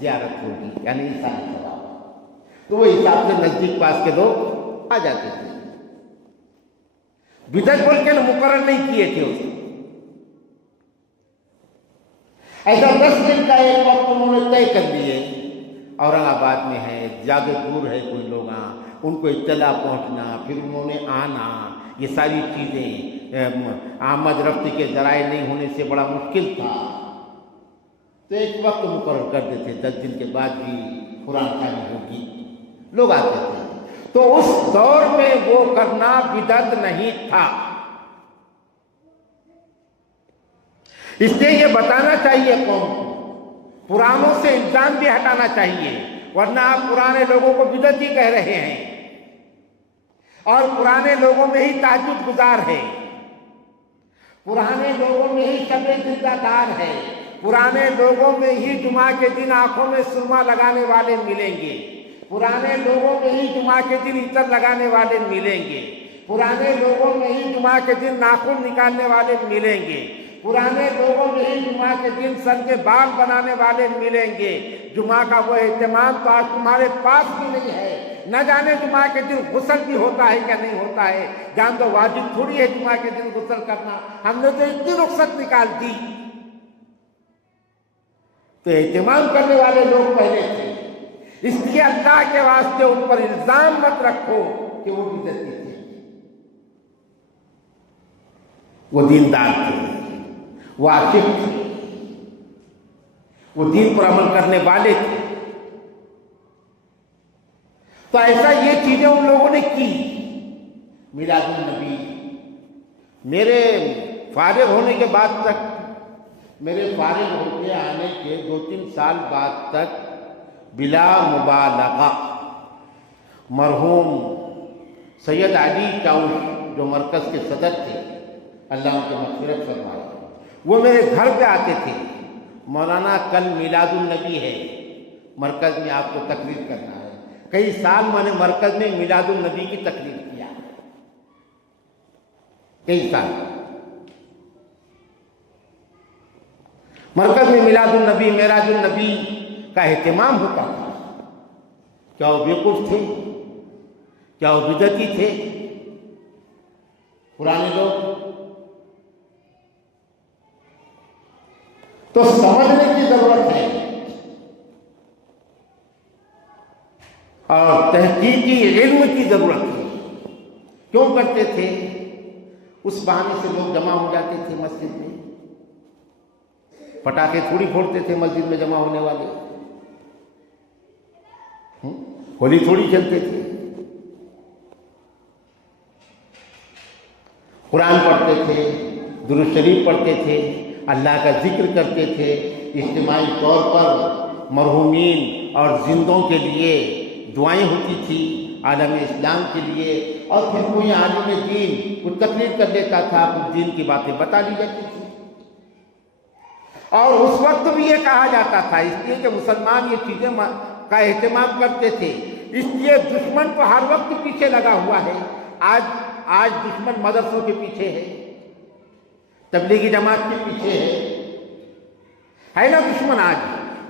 زیارت ہوگی، یعنی انسانی ثواب. تو وہ حساب سے نزدیک پاس کے لوگ آ جاتے تھے. بدعت بول کے مقرر نہیں کیے تھے اسے. ایسا 10 دن کا ایک وقت انہوں نے طے کر لیے. اورنگ آباد میں ہے، زیادہ دور ہے کوئی لوگ، ان کو اطلاع پہنچنا، پھر انہوں نے آنا، یہ ساری چیزیں آمد رفت کے ذرائع نہیں ہونے سے بڑا مشکل تھا. تو ایک وقت مقرر کرتے تھے 10 دن کے بعد بھی قرآن خوانی ہوگی، لوگ آتے تھے۔ تو اس دور میں وہ کرنا بدعت نہیں تھا۔ اس لیے یہ بتانا چاہیے قوم کو، پرانوں سے الزام بھی ہٹانا چاہیے، ورنہ آپ پرانے لوگوں کو بدعتی کہہ رہے ہیں، اور پرانے لوگوں میں ہی تہجد گزار ہے، پرانے لوگوں میں ہی شب زندہ دار ہے، پرانے لوگوں میں ہی جمعہ کے دن آنکھوں میں سرما لگانے والے ملیں گے، پرانے لوگوں میں ہی جمعہ کے دن عطر لگانے والے ملیں گے، پرانے لوگوں میں ہی جمعہ کے دن ناخن نکالنے والے ملیں گے، پرانے لوگوں میں ہی جمعہ کے دن سر کے بال بنانے والے ملیں گے۔ جمعہ کا وہ اہتمام تو آج تمہارے پاس بھی نہیں ہے، نہ جانے جمعہ کے دن غسل بھی ہوتا ہے کیا نہیں ہوتا ہے، جان تو واجب تھوڑی ہے جمعہ کے دن غسل کرنا، ہم نے تو اتنی رخصت نکال دی۔ تو اہتمام کرنے والے لوگ پہلے تھے، اس لیے اللہ کے واسطے ان پر الزام مت رکھو کہ وہ بدعتی تھے۔ وہ دیندار تھے، وہ عاشق تھے، وہ دین پر عمل کرنے والے تھے۔ تو ایسا یہ چیزیں ان لوگوں نے کی۔ میلاد النبی میرے فارغ ہونے کے بعد تک، میرے فارغ ہو کے آنے کے 2-3 سال بعد تک بلا مبالغہ مرحوم سید علی چاؤش جو مرکز کے صدر تھے، اللہ ان کی مغفرت فرمائے، وہ میرے گھر پہ آتے تھے، مولانا کل میلاد النبی ہے، مرکز میں آپ کو تقریر کرنا ہے۔ کئی سال میں نے مرکز میں میلاد النبی کی تقریر کیا، کئی سال مرکز میں میلاد النبی، معراج النبی کا اہتمام ہوتا تھا۔ کیا وہ بیوقوف تھے؟ کیا وہ بدعتی تھے پرانے لوگ؟ تو سمجھنے کی ضرورت ہے اور تحقیقی علم کی ضرورت ہے۔ کیوں کرتے تھے؟ اس بہانے سے لوگ جمع ہو جاتے تھے مسجد میں، پٹاخے تھوڑی پھوڑتے تھے مسجد میں جمع ہونے والے، ہولی تھوڑی کھیلتے تھے، قرآن پڑھتے تھے، درود شریف پڑھتے تھے، اللہ کا ذکر کرتے تھے، اجتماعی طور پر مرحومین اور زندوں کے لیے دعائیں ہوتی تھی، عالم اسلام کے لیے، اور پھر کوئی عالم دین کچھ تقریر کر لیتا تھا، کچھ دین کی باتیں بتا لی جاتی تھی۔ اور اس وقت بھی یہ کہا جاتا تھا، اس لیے کہ مسلمان یہ چیزیں کا اہتمام کرتے تھے، اس لیے دشمن کو ہر وقت پیچھے لگا ہوا ہے۔ آج دشمن مدرسوں کے پیچھے ہے، تبلیغی جماعت کے پیچھے ہے نا دشمن آج،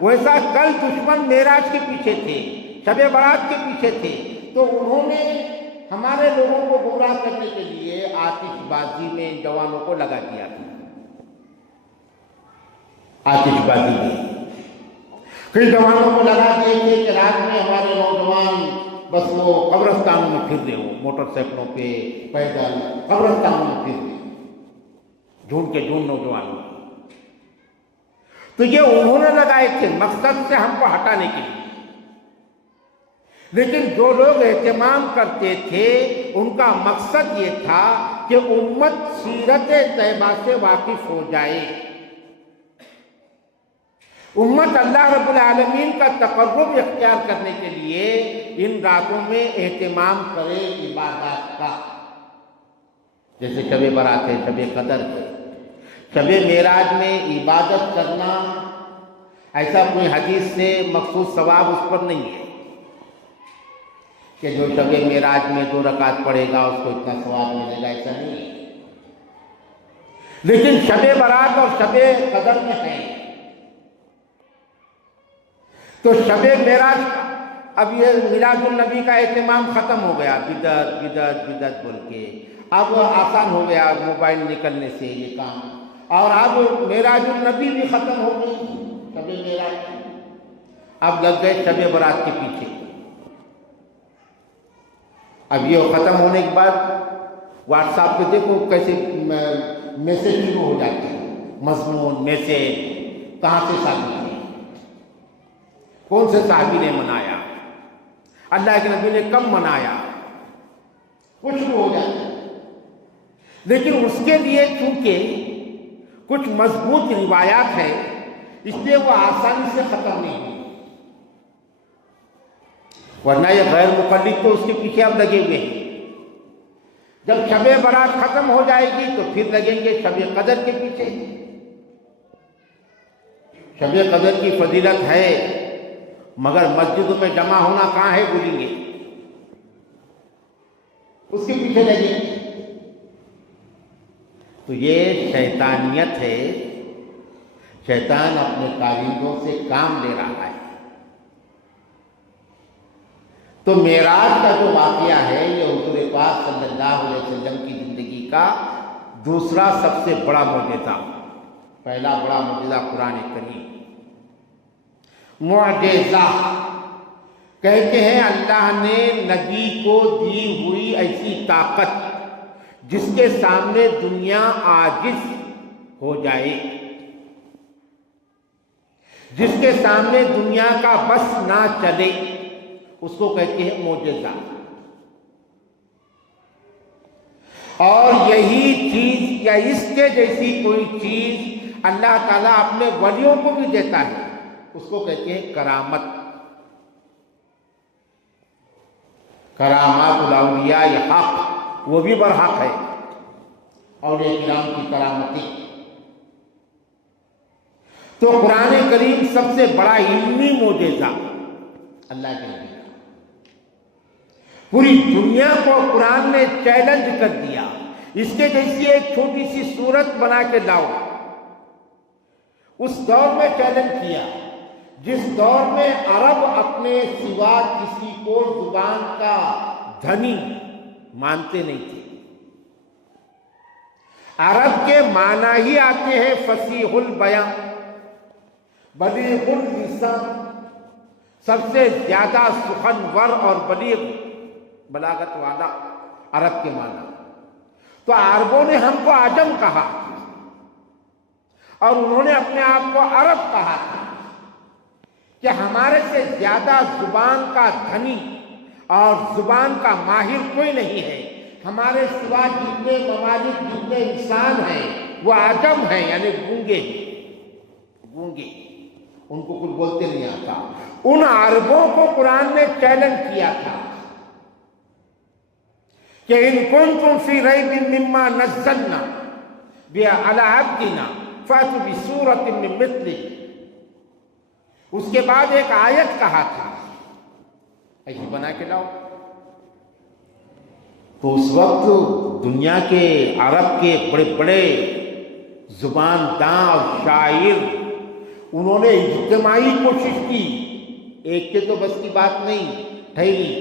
ویسا کل دشمن معراج کے پیچھے تھے، شب برات کے پیچھے تھے۔ تو انہوں نے ہمارے لوگوں کو گمراہ کرنے کے لیے آتش بازی میں جوانوں کو لگا دیا تھا، آتش بازی میں کئی جوانوں کو لگا دیے تھے کہ رات میں ہمارے نوجوان بس وہ قبرستانوں میں پھر رہے ہو، موٹر سائیکلوں پہ، پیدل قبرستانوں میں پھر رہے، ڈھونڈ کے ڈھونڈ نوجوانوں۔ تو یہ انہوں نے لگائے تھے مقصد سے ہم کو ہٹانے کے لیے، لیکن جو لوگ اہتمام کرتے تھے ان کا مقصد یہ تھا کہ امت سیرت طیبہ سے واقف ہو جائے، امت اللہ رب العالمین کا تقرب اختیار کرنے کے لیے ان راتوں میں اہتمام کرے عبادات کا، جیسے شب برات ہے، شب قدر ہے، شب معراج میں عبادت کرنا، ایسا کوئی حدیث سے مخصوص ثواب اس پر نہیں ہے کہ جو شب معراج میں 2 رکعت پڑھے گا اس کو اتنا ثواب ملے گا، ایسا نہیں ہے۔ لیکن شب برات اور شب قدر میں ہے۔ تو شب معراج، اب یہ میلاد النبی کا اہتمام ختم ہو گیا، بدعت بدعت بدعت بول کے، اب آسان ہو گیا موبائل نکلنے سے یہ کام، اور اب معراج النبی بھی ختم ہو گئی، شب معراج، اب لگ گئے شب برات کے پیچھے۔ اب یہ ختم ہونے کے بعد واٹس ایپ پہ دیکھو کیسے میسیج شروع ہو جاتے ہیں، مضمون میسیج کہاں سے ثابت ہے، کون سے صحابی نے منایا، اللہ کے نبی نے کب منایا، کچھ بھی ہو جائے، لیکن اس کے لیے چونکہ کچھ مضبوط روایات ہیں، اس لیے وہ آسانی سے ختم نہیں ہوئی، ورنہ یہ غیر مقلد تو اس کے پیچھے اب لگے ہوئے ہیں۔ جب شب برات ختم ہو جائے گی تو پھر لگیں گے شب قدر کے پیچھے۔ شب قدر کی فضیلت ہے، مگر مسجدوں میں جمع ہونا کہاں ہے، بھولیں گے، اس کے پیچھے لگیں گے۔ تو یہ شیطانیت ہے، شیطان اپنے کاریگروں سے کام لے رہا ہے۔ تو معراج کا جو واقعہ ہے یہ حضور پاک صلی اللہ علیہ وسلم کی زندگی کا دوسرا سب سے بڑا معجزہ، پہلا بڑا معجزہ قرآن کریم۔ معجزہ کہتے ہیں اللہ نے نبی کو دی ہوئی ایسی طاقت جس کے سامنے دنیا عاجز ہو جائے، جس کے سامنے دنیا کا بس نہ چلے، اس کو کہتے ہیں معجزہ۔ اور یہی چیز یا اس کے جیسی کوئی چیز اللہ تعالیٰ اپنے ولیوں کو بھی دیتا ہے، اس کو کہتے ہیں کرامت۔ کرامات الاولیاء حق، وہ بھی برحق ہے، اولیاء کرام کی کرامتی۔ تو قرآن کریم سب سے بڑا علمی معجزہ اللہ کے نبی، پوری دنیا کو قرآن نے چیلنج کر دیا، اس کے جیسی ایک چھوٹی سی صورت بنا کے لاؤ۔ اس دور میں چیلنج کیا جس دور میں عرب اپنے سوا کسی کو زبان کا دھنی مانتے نہیں تھے۔ عرب کے معنی ہی آتے ہیں فصیح البیاں، بلیغ اللسان، سب سے زیادہ سخنور اور بلیغ بلاغت والا عرب کے معنی۔ تو عربوں نے ہم کو عجم کہا اور انہوں نے اپنے آپ کو عرب کہا تھا کہ ہمارے سے زیادہ زبان کا دھنی اور زبان کا ماہر کوئی نہیں ہے، ہمارے سوا جتنے ممالک جتنے انسان ہیں وہ عجم ہیں، یعنی گونگے، گونگے، ان کو کچھ بولتے نہیں آتا۔ ان عربوں کو قرآن نے چیلنج کیا تھا کہ ان کنتم فی ریب مما نزلنا علی عبدنا فاتوا بسورۃ من مثلہ۔ اس کے بعد ایک آیت کہا تھا ایسی بنا کے لاؤ۔ تو اس وقت دنیا کے عرب کے بڑے بڑے زبان داں اور شاعر، انہوں نے اجتماعی کوشش کی، ایک کے تو بس کی بات نہیں ٹھہری،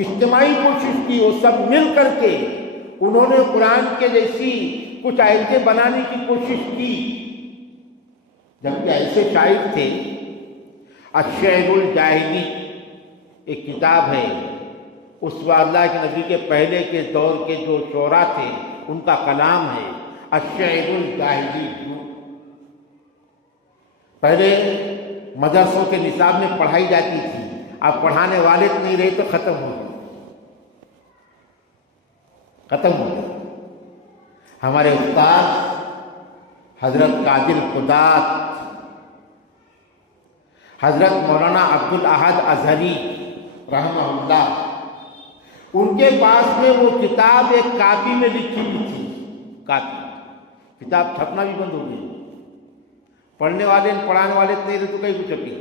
اجتماعی کوشش کی، وہ سب مل کر کے انہوں نے قرآن کے جیسی کچھ آیتیں بنانے کی کوشش کی۔ جبکہ ایسے شاعر تھے، الشعر الجاہلی ایک کتاب ہے، اس اللہ کے نبی کے پہلے کے دور کے جو شعراء تھے ان کا کلام ہے الشعر الجاہلی۔ پہلے مدرسوں کے نصاب میں پڑھائی جاتی تھی، اب پڑھانے والے نہیں رہے تو ختم ہو گئے، ختم ہو گئے۔ ہمارے استاد حضرت قادر قدات، حضرت مولانا عبدالاحد اظہری رحمہ اللہ، ان کے پاس میں وہ کتاب ایک کاپی میں لکھی ہوئی تھی، کاپی، کتاب چھپنا بھی بند ہو گئی، پڑھنے والے پڑھانے والے نہیں رہے تو کہیں کو چھپی،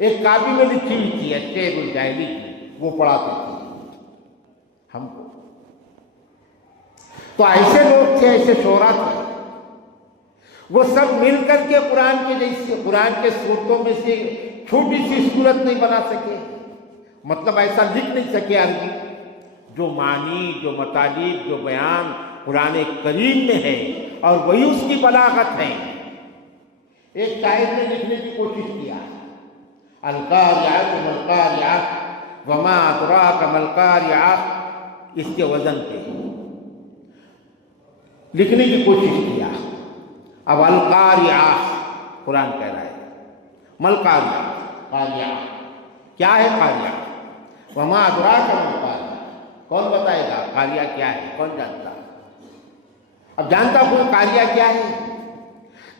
ایک کاپی میں لکھی ہوئی تھی الشعر الجاہلی کی، وہ پڑھاتے تھے ہم کو۔ تو ایسے لوگ تھے، ایسے شعراء تھے، وہ سب مل کر کے قرآن کے جیسے قرآن کے صورتوں میں سے چھوٹی سی صورت نہیں بنا سکے، مطلب ایسا لکھ نہیں سکے عربی جو معنی، جو مطالب، جو بیان قرآن کریم میں ہے اور وہی اس کی بلاغت ہے۔ ایک شاعر نے لکھنے کی کوشش کیا، القاریعۃ ما القاریعۃ وما ادراک ما القاریعۃ، اس کے وزن پہ لکھنے کی کوشش کیا۔ اب القاریعہ قرآن کہہ رہا ہے، ما القاریعہ، قاریہ، کیا ہے قاریہ؟ وما ادراک ما القاریہ، کون بتائے گا قاریہ کیا ہے؟ کون جانتا؟ اب جانتا کوئی قاریہ کیا ہے؟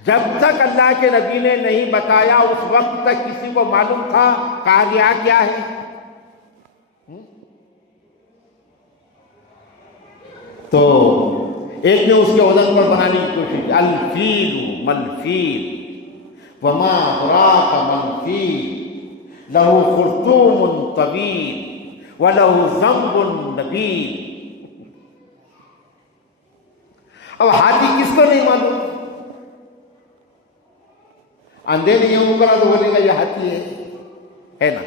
جب تک اللہ کے نبی نے نہیں بتایا اس وقت تک کسی کو معلوم تھا قاریہ کیا ہے؟ تو ایک نے اس کے وزن پر بنانے کی کوشش کی، الفیل ملفیل وما ادراک ما الفیل لہ خرطوم طویل وَلَهُ ذَنْبٌ نَبِيلٌ۔ اب ہاتھی کس کو نہیں معلوم؟ اندھے نہیں ہوں کرا تو بولے گا یہ ہاتھی ہے نا؟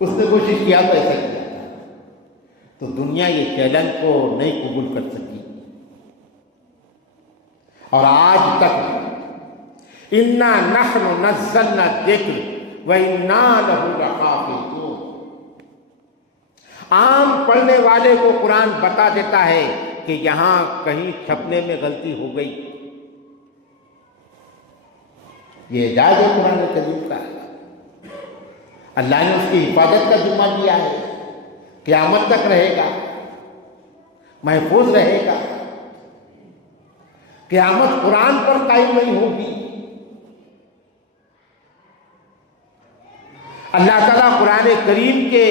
اس نے کوشش کیا تو ایسا کیا، تو دنیا یہ چیلنج کو نہیں قبول کر سکی، اور آج تک اِنَّا نَحْنُ نَزَّلْنَا الذِّكْرَ وَإِنَّا لَهُ لَحَافِظُونَ۔ عام پڑھنے والے کو قرآن بتا دیتا ہے کہ یہاں کہیں چھپنے میں غلطی ہو گئی، یہ اعجاز ہے قرآن کریم کا۔ اللہ نے اس کی حفاظت کا ذمہ لیا ہے، قیامت تک رہے گا، محفوظ رہے گا، قیامت قرآن پر قائم نہیں ہوگی۔ اللہ تعالیٰ قرآن کریم کے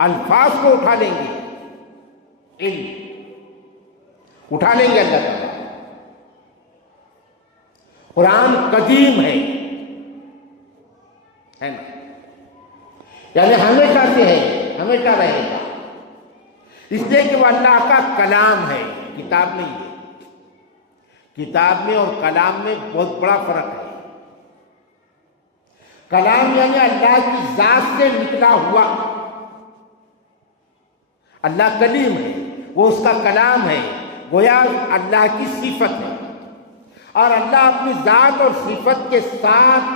الفاظ کو اٹھا لیں گے، علم اٹھا لیں گے اللہ تعالیٰ۔ قرآن قدیم ہے نا، یعنی ہمیشہ سے ہے، ہمیشہ رہے گا، اس لیے کہ وہ اللہ کا کلام ہے، کتاب نہیں ہے۔ کتاب میں اور کلام میں بہت بڑا فرق ہے۔ کلام یعنی اللہ کی ذات سے نکلا ہوا، اللہ کلیم ہے، وہ اس کا کلام ہے، گویا اللہ کی صفت ہے، اور اللہ اپنی ذات اور صفت کے ساتھ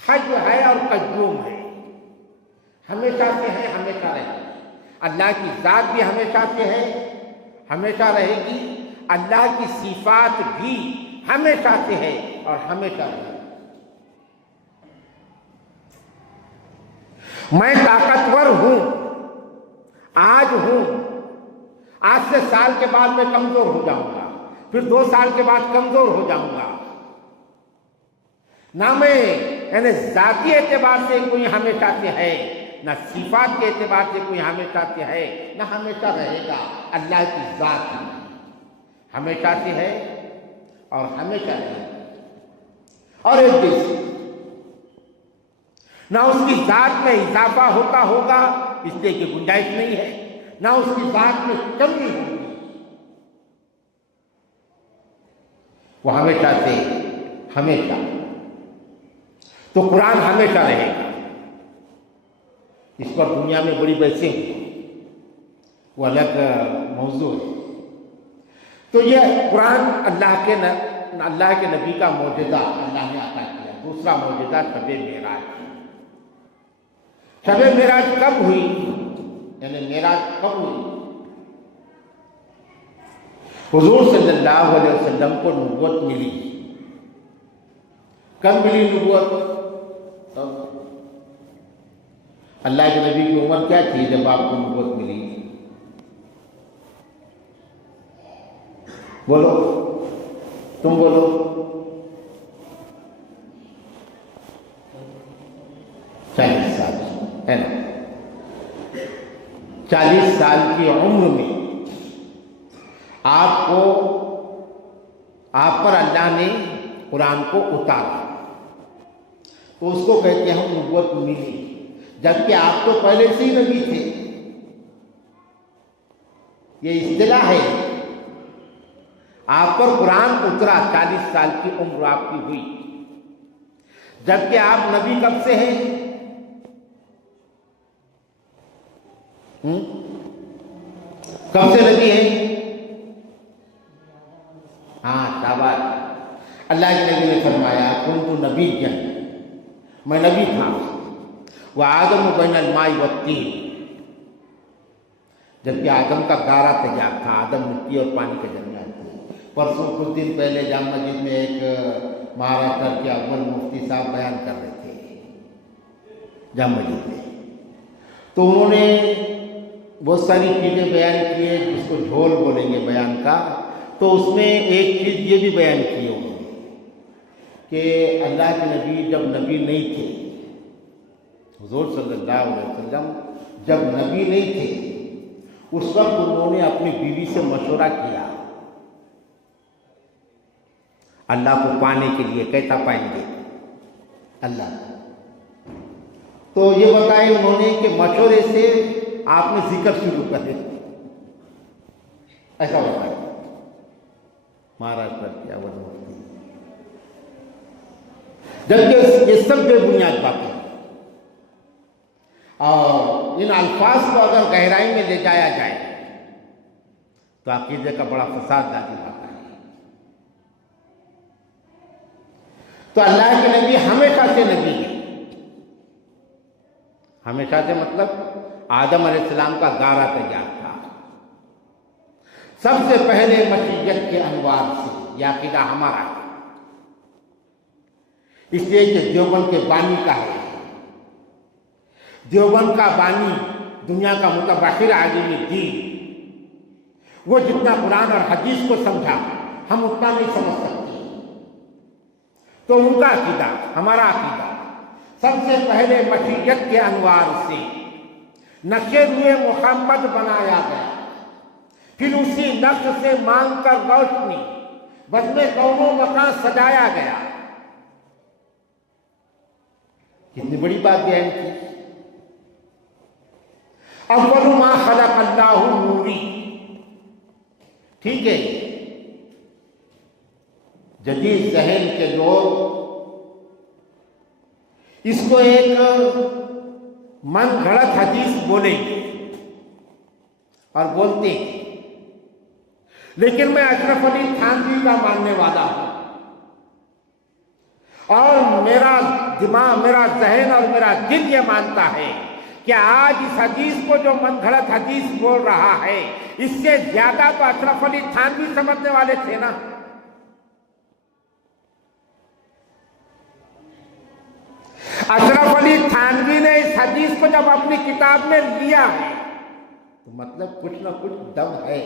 حی ہے اور قیوم ہے، ہمیشہ سے ہے، ہمیشہ رہے گی۔ اللہ کی ذات بھی ہمیشہ سے ہے، ہمیشہ رہے گی، اللہ کی صفات بھی ہمیشہ سے ہے اور ہمیشہ رہے گی۔ میں طاقتور ہوں، آج ہوں، آج سے سال کے بعد میں کمزور ہو جاؤں گا، پھر 2 سال کے بعد کمزور ہو جاؤں گا۔ نہ میں یعنی ذاتی اعتبار سے کوئی ہمیشہ سے ہے، نہ صفات کے اعتبار سے کوئی ہمیشہ سے ہے، نہ ہمیشہ رہے گا۔ اللہ کی ذات ہمیشہ سے ہے اور ہمیشہ رہے گا، اور ایک دوسرے نہ اس کی ذات میں اضافہ ہوتا ہوگا، اس لیے کہ گنجائش نہیں ہے، نہ اس کی ذات میں کمی ہوگی، وہ ہمیشہ سے ہمیشہ۔ تو قرآن ہمیشہ رہے گا، اس پر دنیا میں بڑی بحثیں ہوئی، وہ الگ موضوع ہے۔ تو یہ قرآن اللہ کے نبی کا معجزہ اللہ نے عطا کیا۔ دوسرا معجزہ شب معراج۔ شب معراج کب ہوئی؟ یعنی معراج کب ہوئی؟ حضور صلی اللہ علیہ وسلم کو نبوت ملی۔ کب ملی نبوت؟ اللہ کے نبی کی عمر کیا تھی جب آپ کو نبوت ملی؟ بولو، تم بولو۔ 40 سال ہے نا؟ 40 سال کی عمر میں آپ پر اللہ نے قرآن کو اتارا، تو اس کو کہتے ہیں نبوت ملی، جبکہ آپ تو پہلے سے ہی نبی تھے۔ یہ اصطلاح ہے، آپ پر قرآن اترا، 40 سال کی عمر آپ کی ہوئی، جبکہ آپ نبی کب سے ہیں؟ کب سے نبی ہیں؟ ہاں شاباش، اللہ کے نبی نے فرمایا کنت نبیا، میں نبی تھا، وآدم بین الماء والطین، جبکہ آدم کا گارا تیار تھا، آدم مٹی اور پانی کے درمیان تھے۔ پرسوں کچھ دن پہلے جامع مسجد میں ایک مہاراشٹر کے اول مفتی صاحب بیان کر رہے تھے جامع مسجد میں، تو انہوں نے بہت ساری چیزیں بیان کی ہیں جس کو جھول بولیں گے بیان کا، تو اس میں ایک چیز یہ بھی بیان کی انہوں نے کہ اللہ کے نبی جب نبی نہیں تھے، حضور صلی اللہ علیہ وسلم جب نبی نہیں تھے، اس وقت انہوں نے اپنی بیوی سے مشورہ کیا اللہ کو پانے کے لیے کیسا پائیں گے اللہ، تو یہ بتائیں انہوں نے کہ مشورے سے آپ نے ذکر شروع کر دیا، ایسا بتایا مہاراشٹر کے اول مفتی، جبکہ یہ سب بے بنیاد باتیں، اور ان الفاظ کو اگر گہرائی میں لے جایا جائے تو عقیدے کا بڑا فساد لازم آتا ہے۔ تو اللہ کے نبی ہمیشہ سے نبی ہے، ہمیشہ سے مطلب آدم علیہ السلام کا گارہ تیار تھا، سب سے پہلے مشیت کے انوار سے، یہ عقیدہ ہمارا ہے، اس لیے کہ دیوبند کے بانی کا ہے، دیوبند کا بانی دنیا کا متبحر عالم دین، وہ جتنا قرآن اور حدیث کو سمجھا ہم اتنا نہیں سمجھ سکتے، تو ان کا عقیدہ ہمارا عقیدہ سب سے پہلے مشیت کے انوار سے نقش روئے محمد بنایا گیا، پھر اسی نقش سے مانگ کر روشنی بزم کون و مکان سجایا گیا۔ کتنی بڑی بات بیان کی، اول ما خلق اللہ نوری، ٹھیک ہے، جدید ذہن کے لوگ اس کو ایک من گھڑت حدیث بولیں گے اور بولتے ہیں، لیکن میں اشرف علی تھانوی کا ماننے والا ہوں، اور میرا دماغ، میرا ذہن اور میرا دل یہ مانتا ہے کہ آج اس حدیث کو جو من گھڑت حدیث بول رہا ہے، اس سے زیادہ تو اشرف علی تھانوی سمجھنے والے تھے نا۔ اشرف علی تھانوی نے اس حدیث کو جب اپنی کتاب میں لیا ہے تو مطلب کچھ نہ کچھ دم ہے،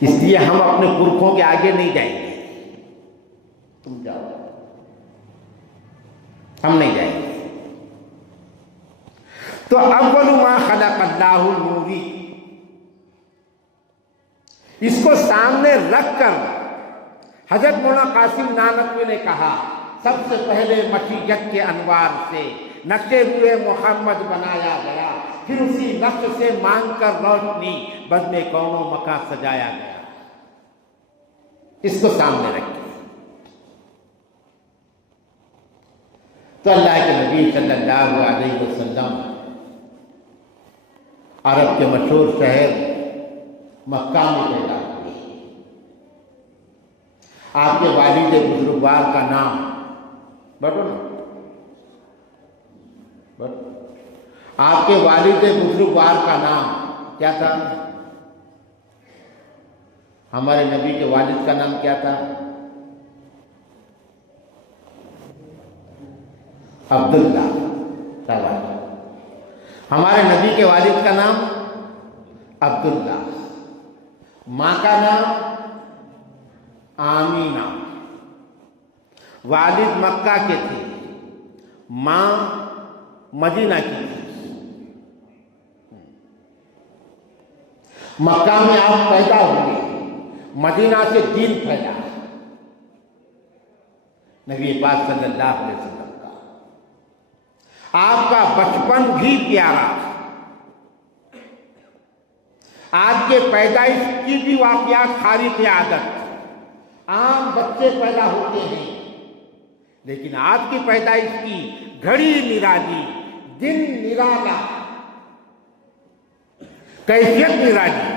اس لیے ہم اپنے پرکھوں کے آگے نہیں جائیں گے، تم جاؤ، ہم نہیں جائیں گے۔ تو اول ما خلق اللہ نوری، اس کو سامنے رکھ کر حضرت مولانا قاسم نانوتوی نے کہا سب سے پہلے مشیت کے انوار سے نقش روئے محمد بنایا گیا، پھر اسی نقش سے مانگ کر روشنی بزم کون و مکان سجایا گیا۔ اس کو سامنے رکھیں تو اللہ کے نبی صلی اللہ علیہ وسلم عرب کے مشہور شہر مکہ میں پیدا ہوئے، آپ کے والد بزرگوار کا نام بڑھو نا، آپ کے والد بزرگوار کا نام کیا تھا؟ ہمارے نبی کے والد کا نام کیا تھا؟ عبداللہ صاحب۔ ہمارے نبی کے والد کا نام عبداللہ، ماں کا نام آمینہ، والد مکہ کے تھے، ماں مدینہ کی تھی۔ مکہ میں آپ پیدا ہوئے، مدینہ سے دین پھیلا نبی پاک صلی اللہ علیہ وسلم کا، آپ کا بچپن بھی پیارا، آپ کے پیدائش کی بھی واقعات خارق عادت، عام بچے پیدا ہوتے ہیں، لیکن آپ کی پیدائش کی گھڑی نرالی، دن نرالا، کیفیت نرالی۔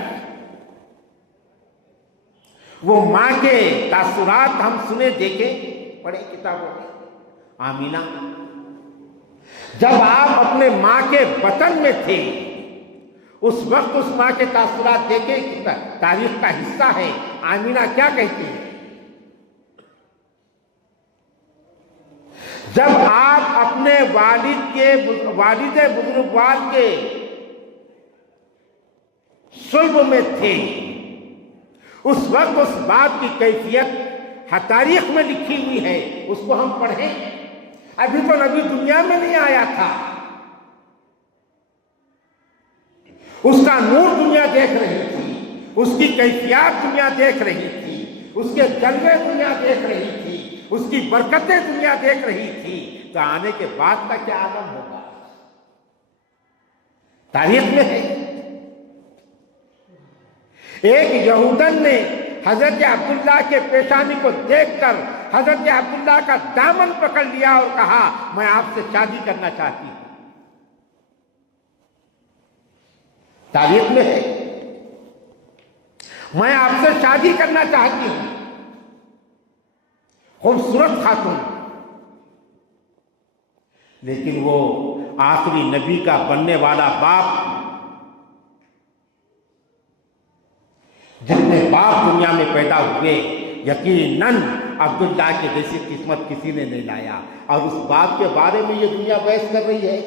وہ ماں کے تاثرات ہم سنے دیکھے پڑھے کتابوں میں۔ آمینہ جب آپ اپنے ماں کے بطن میں تھے، اس وقت اس ماں کے تاثرات دیکھے، تاریخ کا حصہ ہے، آمینہ کیا کہتی ہے؟ جب آپ اپنے والد بزرگوار کے صلب میں تھے، اس وقت اس بات کی کیفیت تاریخ میں لکھی ہوئی ہے، اس کو ہم پڑھیں۔ ابھی تو نبی دنیا میں نہیں آیا تھا، اس کا نور دنیا دیکھ رہی تھی، اس کی کیفیات دنیا دیکھ رہی تھی، اس کے جلوے دنیا دیکھ رہی تھی، اس کی برکتیں دنیا دیکھ رہی تھی، تو آنے کے بعد کا کیا عالم ہوگا؟ تاریخ میں ہے۔ ایک یہودن نے حضرت عبداللہ کے پیشانی کو دیکھ کر حضرت عبداللہ کا دامن پکڑ لیا اور کہا میں آپ سے شادی کرنا چاہتی ہوں۔ تاریخ میں ہے، میں آپ سے شادی کرنا چاہتی ہوں۔ خوبصورت خاتون، لیکن وہ آخری نبی کا بننے والا باپ، جتنے باپ دنیا میں پیدا ہوئے یقیناً عبداللہ کے جیسی قسمت کسی نے نہیں لایا، اور اس باپ کے بارے میں یہ دنیا بحث کر رہی ہے،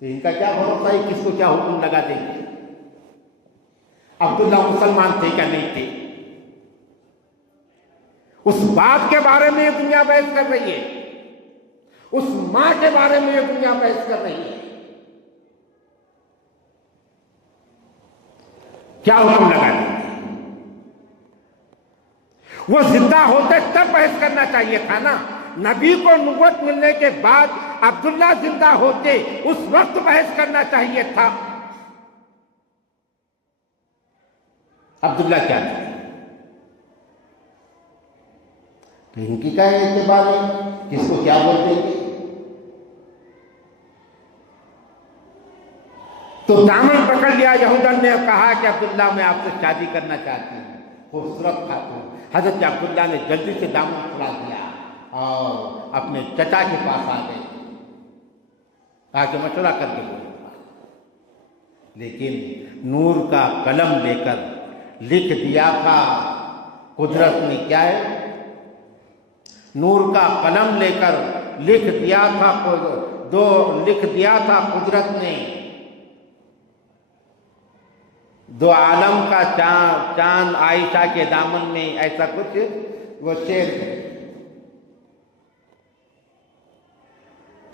تو ان کا کیا بھروسہ ہے کس کو کیا حکم لگا دیں گے؟ عبداللہ مسلمان تھے کیا نہیں تھے؟ اس باپ کے بارے میں یہ دنیا بحث کر رہی ہے، اس ماں کے بارے میں یہ دنیا بحث کر رہی ہے، کیا حکم لگا دیں گے؟ وہ زندہ ہوتے تب بحث کرنا چاہیے تھا نا، نبی کو نبوت ملنے کے بعد عبداللہ زندہ ہوتے اس وقت بحث کرنا چاہیے تھا۔ عبداللہ کیا تھا؟ ان کی کیا اعتبار ہے؟ کس کو کیا بول دیں گے؟ تو دامن پکڑ لیا یہودن نے اور کہا کہ عبداللہ میں آپ سے شادی کرنا چاہتی ہوں، خوبصورت خاتون۔ حضرت عبداللہ نے جلدی سے دامن چھڑا دیا اور اپنے چچا کے پاس آ گئے، کہا کہ مشورہ کر کے بولوں، لیکن نور کا قلم لے کر لکھ دیا تھا قدرت نے، کیا ہے؟ نور کا قلم لے کر لکھ دیا تھا قدرت نے، دو عالم کا چاند عائشہ کے دامن میں، ایسا کچھ وہ شعر ہے۔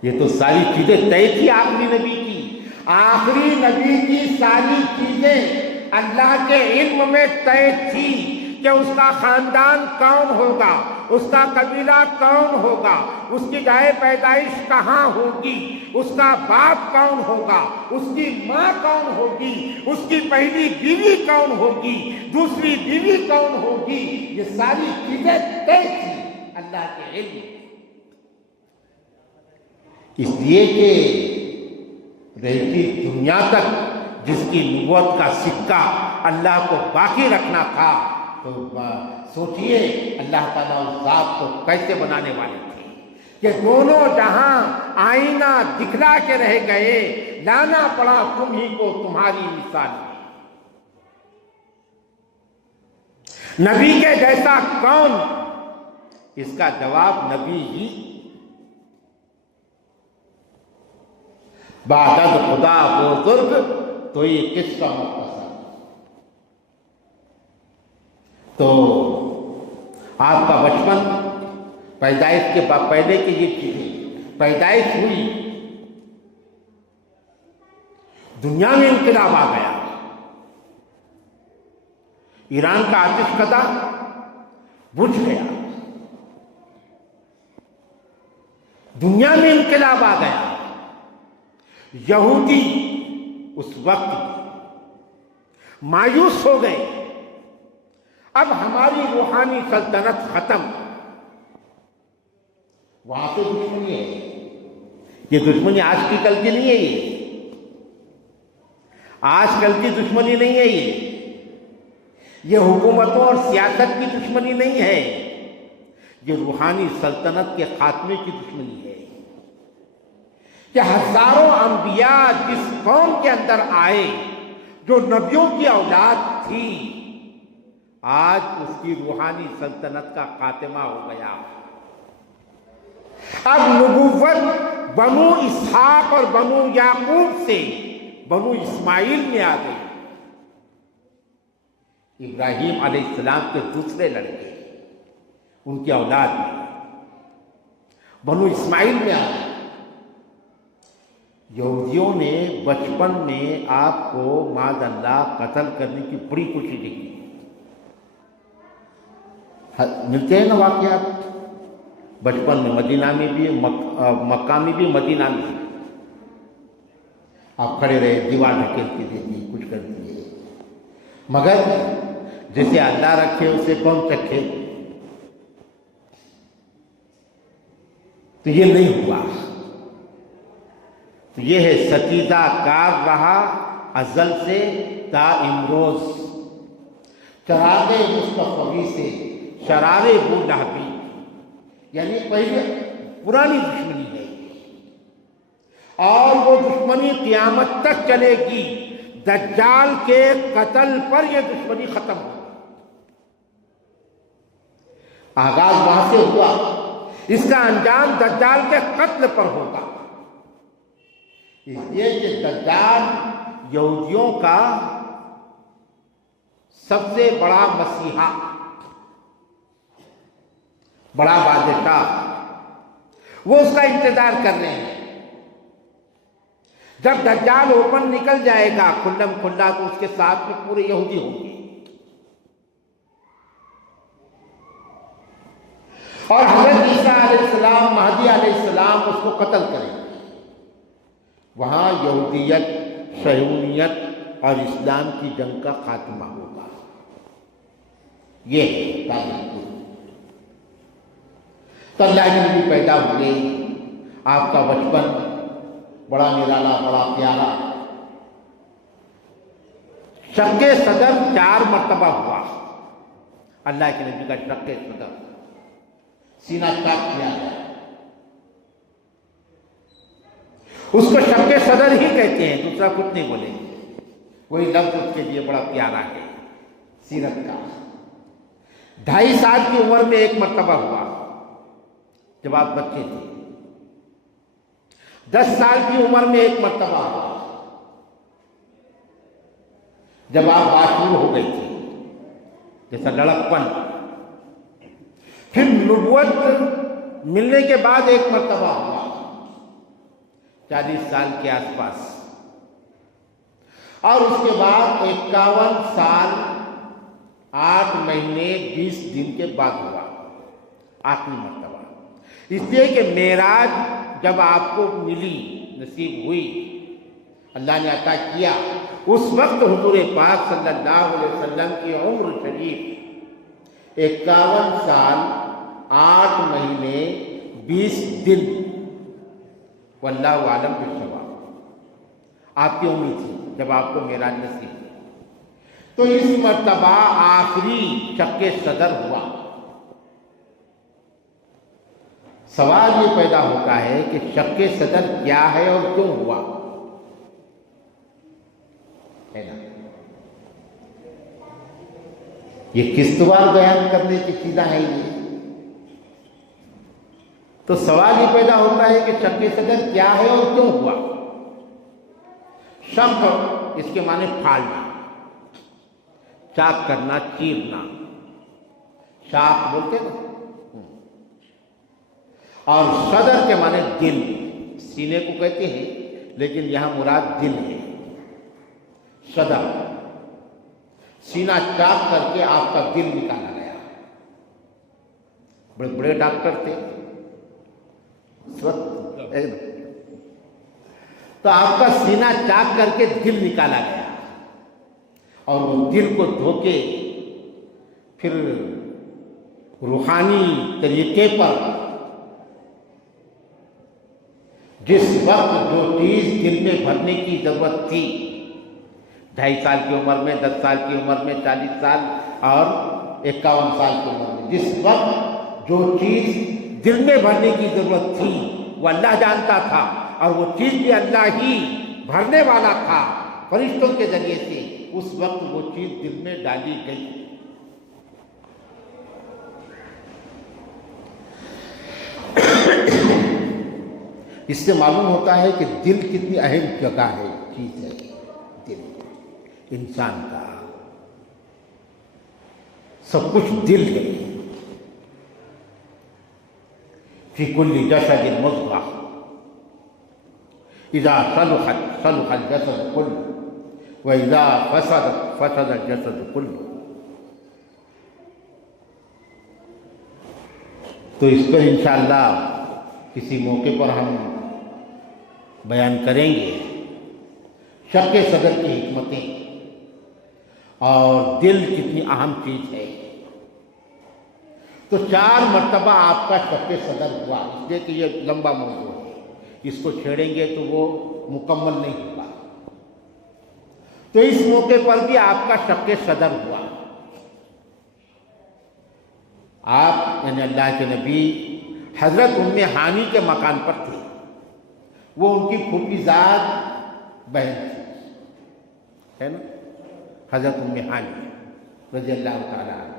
یہ تو ساری چیزیں طے تھی آخری نبی کی، آخری نبی کی ساری چیزیں اللہ کے علم میں طے تھی کہ اس کا خاندان کون ہوگا، اس کا قبیلہ کون ہوگا، اس کی جائے پیدائش کہاں ہوگی، اس کا باپ کون ہوگا، اس کی ماں کون ہوگی، اس کی پہلی بیوی کون ہوگی، دوسری بیوی کون ہوگی، یہ ساری چیزیں طے تھی اللہ کے علم میں۔ اس لیے کہ رہتی دنیا تک جس کی نبوت کا سکہ اللہ کو باقی رکھنا تھا، تو سوچئے اللہ تعالیٰ اس ذات کو کیسے بنانے والے تھے کہ دونوں جہاں آئینہ دکھلا کے رہ گئے، لانا پڑا تم ہی کو تمہاری مثال میں۔ نبی کے جیسا کون؟ اس کا جواب نبی ہی۔ بعد خدا بزرگ تو یہ قصہ مختصر۔ تو آپ کا بچپن، پیدائش کے پہلے کی یہ چیزیں، پیدائش ہوئی، دنیا میں انقلاب آ گیا، ایران کا آتش کدہ بجھ گیا، دنیا میں انقلاب آ گیا، یہودی اس وقت مایوس ہو گئے، اب ہماری روحانی سلطنت ختم۔ وہاں پہ دشمنی ہے، یہ دشمنی آج کی کل کی نہیں ہے، یہ آج کل کی دشمنی نہیں ہے، یہ حکومتوں اور سیاست کی دشمنی نہیں ہے، یہ روحانی سلطنت کے خاتمے کی دشمنی ہے کہ ہزاروں انبیاء جس قوم کے اندر آئے جو نبیوں کی اولاد تھی، آج اس کی روحانی سلطنت کا خاتمہ ہو گیا۔ اب نبوت بنو اسحاق اور بنو یعقوب سے بنو اسماعیل میں آ گئی۔ ابراہیم علیہ السلام کے دوسرے لڑکے ان کی اولاد میں بنو اسماعیل میں آ گئی۔ یہودیوں نے بچپن میں آپ کو معاذ اللہ قتل کرنے کی بڑی کوشش کی۔ ملتے ہیں نا واقعات بچپن میں، مدینہ میں بھی، مکہ میں بھی، مدینہ میں بھی۔ آپ کھڑے رہے، دیوار ڈھکیل کے دے دی، کچھ کر دیے، مگر جسے اللہ رکھے اسے کون چکھے؟ تو یہ نہیں ہوا۔ تو یہ ہے ستیزہ کار رہا ازل سے تا امروز، چراغ مصطفی سے شرار بو لہبی، یعنی پہلے پرانی دشمنی ہے اور وہ دشمنی قیامت تک چلے گی۔ دجال کے قتل پر یہ دشمنی ختم ہوگی۔ آغاز وہاں سے ہوا، اس کا انجام دجال کے قتل پر ہوگا۔ اس لیے کہ دجال یہودیوں کا سب سے بڑا مسیحا، بڑا بادشاہ، وہ اس کا انتظار کر رہے ہیں۔ جب دجال اوپن نکل جائے گا کھلم کھلا تو اس کے ساتھ میں پورے یہودی ہوں گے، اور حضرت عیسیٰ علیہ السلام، مہدی علیہ السلام اس کو قتل کریں گے۔ وہاں یہودیت، صہیونیت اور اسلام کی جنگ کا خاتمہ ہوگا۔ یہ ہے تاریخ۔ تو اللہ کے نبی پیدا ہوئے، آپ کا بچپن بڑا نرالا، بڑا پیارا۔ شق صدر 4 مرتبہ ہوا۔ اللہ کے نبی کا شق صدر، سینہ چاک کیا گیا۔ اس کو شق صدر ہی کہتے ہیں، دوسرا کچھ نہیں بولیں گے۔ وہی لفظ اس کے لیے بڑا پیارا ہے سیرت کا۔ 2.5 سال کی عمر میں 1 مرتبہ ہوا جب آپ بچے تھے۔ 10 سال کی عمر میں 1 مرتبہ ہوا جب آپ باشعور ہو گئی تھی، جیسا لڑکپن۔ پھر نبوت ملنے کے بعد 1 مرتبہ ہوا 40 سال کے آس پاس، اور اس کے بعد 51 سال 8 مہینے 20 دن کے بعد ہوا آخری مرتبہ۔ اس لیے کہ معراج جب آپ کو ملی، نصیب ہوئی، اللہ نے عطا کیا، اس وقت حضور پاک صلی اللہ علیہ وسلم کی عمر شریف 51 سال 8 مہینے 20 دن، واللہ عالم بالصواب، آپ کی عمر تھی جب آپ کو معراج نصیب ہوئی۔ تو اس مرتبہ آخری شق صدر ہوا۔ سوال یہ پیدا ہوتا ہے کہ شق صدر کیا ہے اور کیوں ہوا ہے نا؟ یہ قسطوار بیان کرنے کی چیزیں ہیں یہ۔ تو سوال یہ پیدا ہوتا ہے کہ شق صدر کیا ہے اور کیوں ہوا؟ شق اس کے معنی پھاڑنا، چاک کرنا، چیرنا، شاخ بولتے نا۔ اور صدر کے معنی دل، سینے کو کہتے ہیں لیکن یہاں مراد دل ہے۔ صدر، سینہ چاک کر کے آپ کا دل نکالا گیا۔ بڑے بڑے ڈاکٹر تھے تو آپ کا سینہ چاک کر کے دل نکالا گیا، اور وہ دل کو دھو کے پھر روحانی طریقے پر جس وقت جو چیز دل میں بھرنے کی ضرورت تھی، 2.5 سال کی عمر میں، 10 سال کی عمر میں، 40 سال اور 51 سال کی عمر میں، جس وقت جو چیز دل میں بھرنے کی ضرورت تھی وہ اللہ جانتا تھا، اور وہ چیز بھی اللہ ہی بھرنے والا تھا فرشتوں کے ذریعے سے۔ اس وقت وہ چیز دل میں ڈالی گئی، اس سے معلوم ہوتا ہے کہ دل کتنی اہم جگہ ہے، چیز ہے دل انسان کا، سب کچھ دل ہے۔ فی کل جسد مضغہ اذا صلحت صلح الجسد کلہ واذا فسدت فسد الجسد کلہ۔ تو اس پر انشاءاللہ کسی موقع پر ہم بیان کریں گے شق صدر کی حکمتیں اور دل کتنی اہم چیز ہے۔ تو 4 مرتبہ آپ کا شق صدر ہوا، اس لیے کہ یہ لمبا موضوع ہے، اس کو چھیڑیں گے تو وہ مکمل نہیں ہوگا۔ تو اس موقع پر بھی آپ کا شق صدر ہوا۔ آپ یعنی اللہ کے نبی حضرت ام ہانی کے مکان پر تھے، وہ ان کی پھوپھی زاد بہن تھی، ہے نا، حضرت ام ہانی رضی اللہ تعالیٰ عنہ۔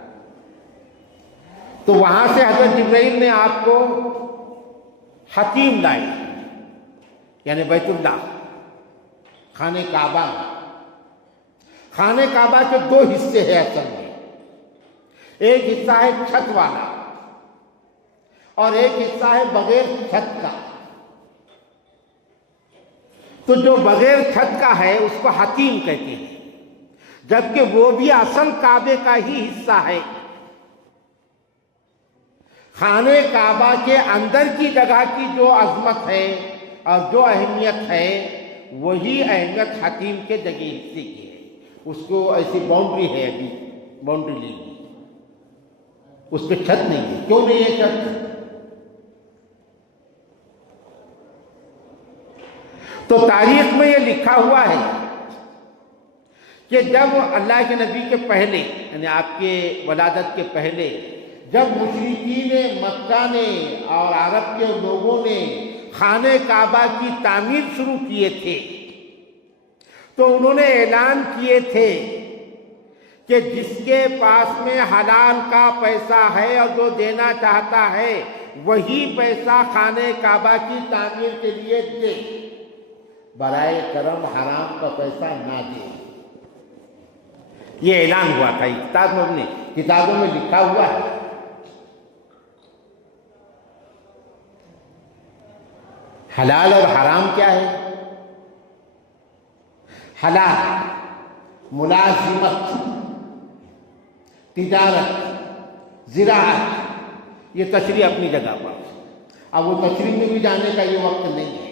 تو وہاں سے حضرت جبرائیل نے آپ کو حتیم لائی، یعنی بیت اللہ، خانہ کعبہ۔ خانہ کعبہ کے 2 حصے ہیں اصل میں، ایک حصہ ہے چھت والا اور ایک حصہ ہے بغیر چھت کا۔ تو جو بغیر چھت کا ہے اس کو حتیم کہتے ہیں، جبکہ وہ بھی اصل کعبے کا ہی حصہ ہے۔ خانہ کعبہ کے اندر کی جگہ کی جو عظمت ہے اور جو اہمیت ہے، وہی اہمیت حتیم کے جگہ حصے کی ہے۔ اس کو ایسی باؤنڈری ہے، ابھی باؤنڈری لی گئی، اس پہ چھت نہیں ہے۔ کیوں نہیں ہے چھت؟ تو تاریخ میں یہ لکھا ہوا ہے کہ جب اللہ کے نبی کے پہلے، یعنی آپ کے ولادت کے پہلے، جب مشرکین مکہ نے اور عرب کے لوگوں نے خانہ کعبہ کی تعمیر شروع کیے تھے، تو انہوں نے اعلان کیے تھے کہ جس کے پاس میں حلال کا پیسہ ہے اور جو دینا چاہتا ہے وہی پیسہ خانہ کعبہ کی تعمیر کے لیے دے، برائے کرم حرام کا پیسہ نہ دے۔ یہ اعلان ہوا تھا، کتابوں میں لکھا ہوا ہے۔ حلال اور حرام کیا ہے؟ حلال ملازمت، تجارت، زراعت، یہ تشریح اپنی جگہ پر۔ اب وہ تشریح میں بھی جانے کا یہ وقت نہیں ہے،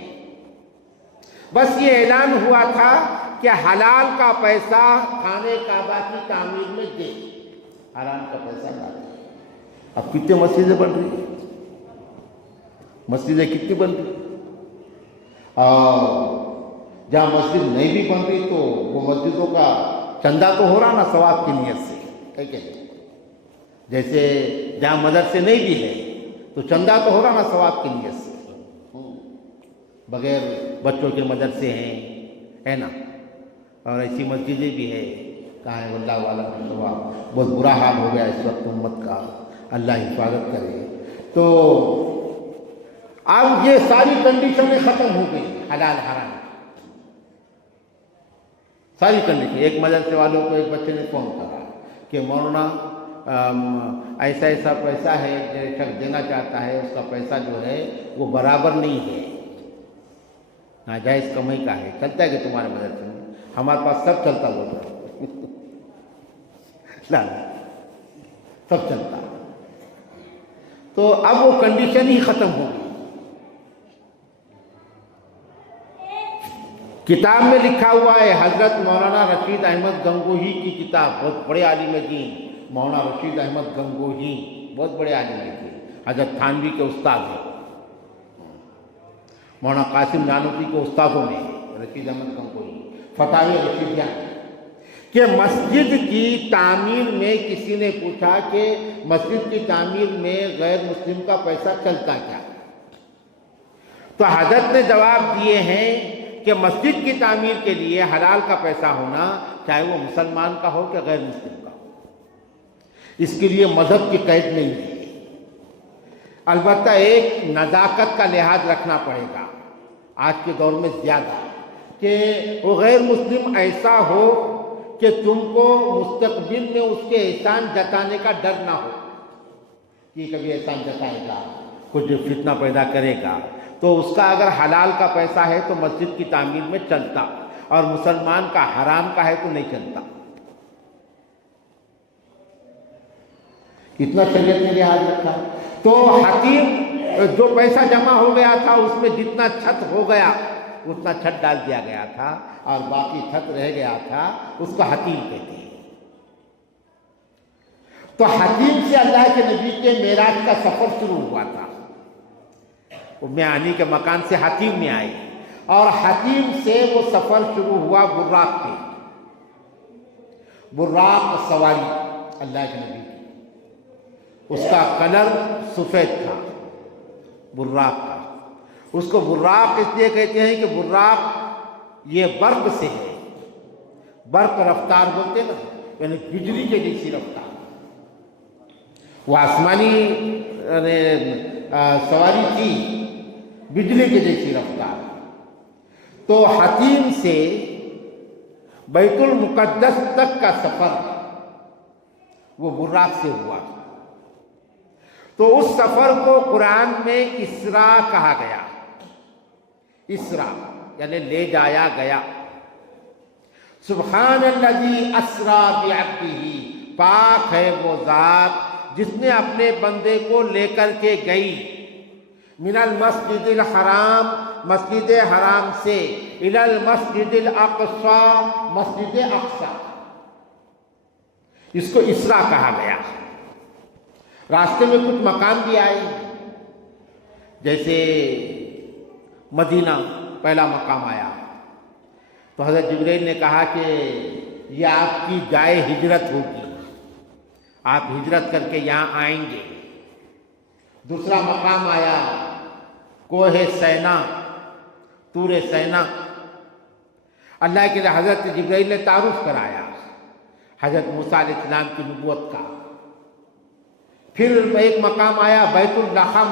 بس یہ اعلان ہوا تھا کہ حلال کا پیسہ خانہ کعبہ کی تعمیر میں دے، حرام کا پیسہ نہ دے۔ اب کتنے مسجدیں بن رہی ہیں، مسجدیں کتنی بن رہی ہیں، اور جہاں مسجد نہیں بھی بن رہی تو وہ مسجدوں کا چندہ تو ہو رہا نا ثواب کی نیت سے، ہے کہ نہیں؟ جیسے جہاں مدرسے نہیں بھی ہے تو چندہ تو ہو رہا نا ثواب کی نیت سے، بغیر بچوں کے مدرسے ہیں، ہے نا، اور ایسی مسجدیں بھی ہے، کہاں ہے اللہ والا ثواب۔ بہت برا حال ہو گیا اس وقت امت کا، اللہ حفاظت کرے۔ تو اب یہ ساری کنڈیشنیں ختم ہو گئی، حلال حرام ساری کنڈیشن۔ ایک مدرسے والوں کو ایک بچے نے فون کرا کہ مولانا ایسا ایسا پیسہ ہے، جو شخص دینا چاہتا ہے اس کا پیسہ جو ہے وہ برابر نہیں ہے، ناجائز کمائی کا ہے۔ چلتا ہے کہ تمہارے مدرسے میں؟ ہمارے پاس سب چلتا، بول رہا سب چلتا۔ تو اب وہ کنڈیشن ہی ختم ہو گئی۔ کتاب میں لکھا ہوا ہے، حضرت مولانا رشید احمد گنگوہی کی کتاب، بہت بڑے عالم دین مولانا رشید احمد گنگوہی، بہت بڑے عالم دین، حضرت تھانوی کے استاد ہیں، مولانا قاسم نانوتوی کے استادوں میں رشید احمد گنگوہی، فتاوی رشیدیہ، کہ مسجد کی تعمیر میں کسی نے پوچھا کہ مسجد کی تعمیر میں غیر مسلم کا پیسہ چلتا کیا؟ تو حضرت نے جواب دیے ہیں کہ مسجد کی تعمیر کے لیے حلال کا پیسہ ہونا، چاہے وہ مسلمان کا ہو کہ غیر مسلم کا ہو، اس کے لیے مذہب کی قید نہیں ہے۔ البتہ ایک نزاکت کا لحاظ رکھنا پڑے گا آج کے دور میں زیادہ، کہ وہ غیر مسلم ایسا ہو کہ تم کو مستقبل میں اس کے احسان جتانے کا ڈر نہ ہو کہ کبھی احسان جتائے گا، کچھ فتنہ پیدا کرے گا، تو اس کا اگر حلال کا پیسہ ہے تو مسجد کی تعمیر میں چلتا، اور مسلمان کا حرام کا ہے تو نہیں چلتا۔ اتنا شریعت نے لحاظ رکھا۔ تو حتیم جو پیسہ جمع ہو گیا تھا اس میں جتنا چھت ہو گیا اتنا چھت ڈال دیا گیا تھا، اور باقی چھت رہ گیا تھا، اس کو حتیم کہتے ہیں۔ تو حتیم سے اللہ کے نبی کے معراج کا سفر شروع ہوا تھا، وہ میانی کے مکان سے حتیم میں آئے، اور حتیم سے وہ سفر شروع ہوا براق پہ۔ براق سواری اللہ کے نبی کی، اس کا کلر سفید تھا براق کا۔ اس کو براق اس لیے کہتے ہیں کہ براق یہ برق سے ہے، برق رفتار بولتے نا، یعنی بجلی کے جیسی رفتار۔ وہ آسمانی سواری تھی، بجلی کے جیسی رفتار۔ تو حتیم سے بیت المقدس تک کا سفر وہ براق سے ہوا۔ تو اس سفر کو قرآن میں اسراء کہا گیا، اسراء یعنی لے جایا گیا۔ سبحان الذی اسریٰ بعبدہ، پاک ہے وہ ذات جس نے اپنے بندے کو لے کر کے گئی، من المسجد الحرام، مسجد حرام سے، الی المسجد الاقصی، مسجد اقصی، اس کو اسراء کہا گیا۔ راستے میں کچھ مقام بھی آئے، جیسے مدینہ پہلا مقام آیا، تو حضرت جبرائیل نے کہا کہ یہ آپ کی جائے ہجرت ہوگی، آپ ہجرت کر کے یہاں آئیں گے۔ دوسرا مقام آیا کوہ سینا، طور سینا، اللہ کے حضرت جبرائیل نے تعارف کرایا حضرت موسیٰ علیہ السلام کی نبوت کا۔ پھر ایک مقام آیا بیت اللحم،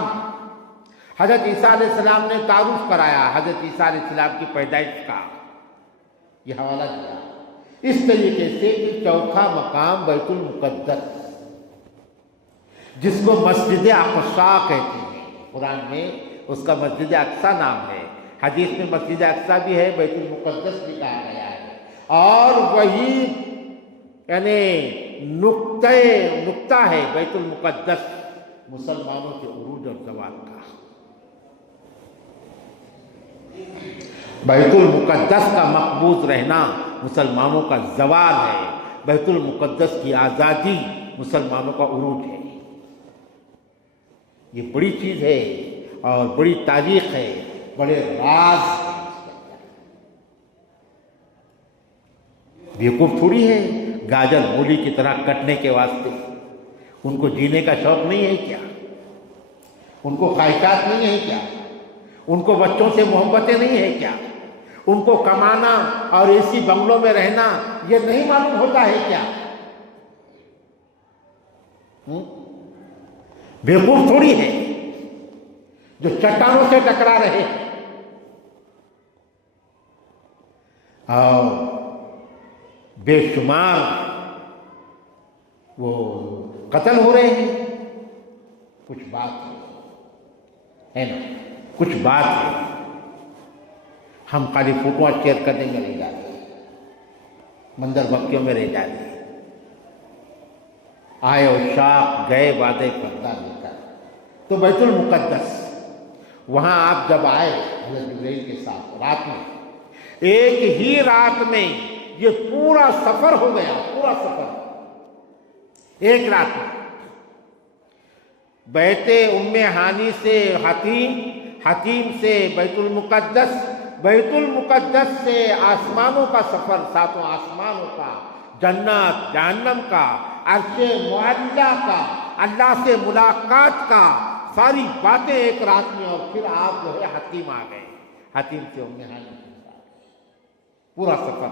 حضرت عیسیٰ علیہ السلام نے تعارف کرایا حضرت عیسیٰ علیہ السلام کی پیدائش کا، یہ حوالہ دیا۔ اس طریقے سے چوتھا مقام بیت المقدس، جس کو مسجد اقصی کہتے ہیں، قرآن میں اس کا مسجد اقصی نام ہے، حدیث میں مسجد اقصی بھی ہے، بیت المقدس بھی کہا گیا ہے، اور وہی یعنی نقطہ ہے بیت المقدس مسلمانوں کے عروج اور زوال کا۔ بیت المقدس کا مقبوض رہنا مسلمانوں کا زوال ہے، بیت المقدس کی آزادی مسلمانوں کا عروج ہے۔ یہ بڑی چیز ہے اور بڑی تاریخ ہے، بڑے راز ہیں۔ بیوقوف تھوڑی ہے گاجر مولی کی طرح کٹنے کے واسطے، ان کو جینے کا شوق نہیں ہے کیا؟ ان کو خواہشات نہیں ہے کیا؟ ان کو بچوں سے محبتیں نہیں ہیں کیا؟ ان کو کمانا اور اسی بنگلوں میں رہنا یہ نہیں معلوم ہوتا ہے کیا؟ بیوقوف تھوڑی ہے جو چٹانوں سے ٹکرا رہے ہیں اور بے شمار وہ قتل ہو رہے ہیں۔ کچھ بات ہے نا، کچھ بات ہے، ہم خالی فوٹوਆਂ شیئر کرنے میں رہ جاتے ہیں، منظر بکیوں میں رہ جاتے ہیں، آئے عشاق گئے وعدے پردہ لے کر۔ تو بیت المقدس وہاں آپ جب آئے حضرت جبرائیل کے ساتھ رات میں، ایک ہی رات میں یہ پورا سفر ہو گیا، پورا سفر ایک رات میں۔ بیت ام ہانی سے حتیم، حتیم سے بیت المقدس، بیت المقدس سے آسمانوں کا سفر، ساتوں آسمانوں کا، جنت جہنم کا، عرش معلیٰ کا، اللہ سے ملاقات کا، ساری باتیں ایک رات میں، اور پھر آپ جو ہے حتیم آ گئے، حتیم سے ام ہانی پورا سفر۔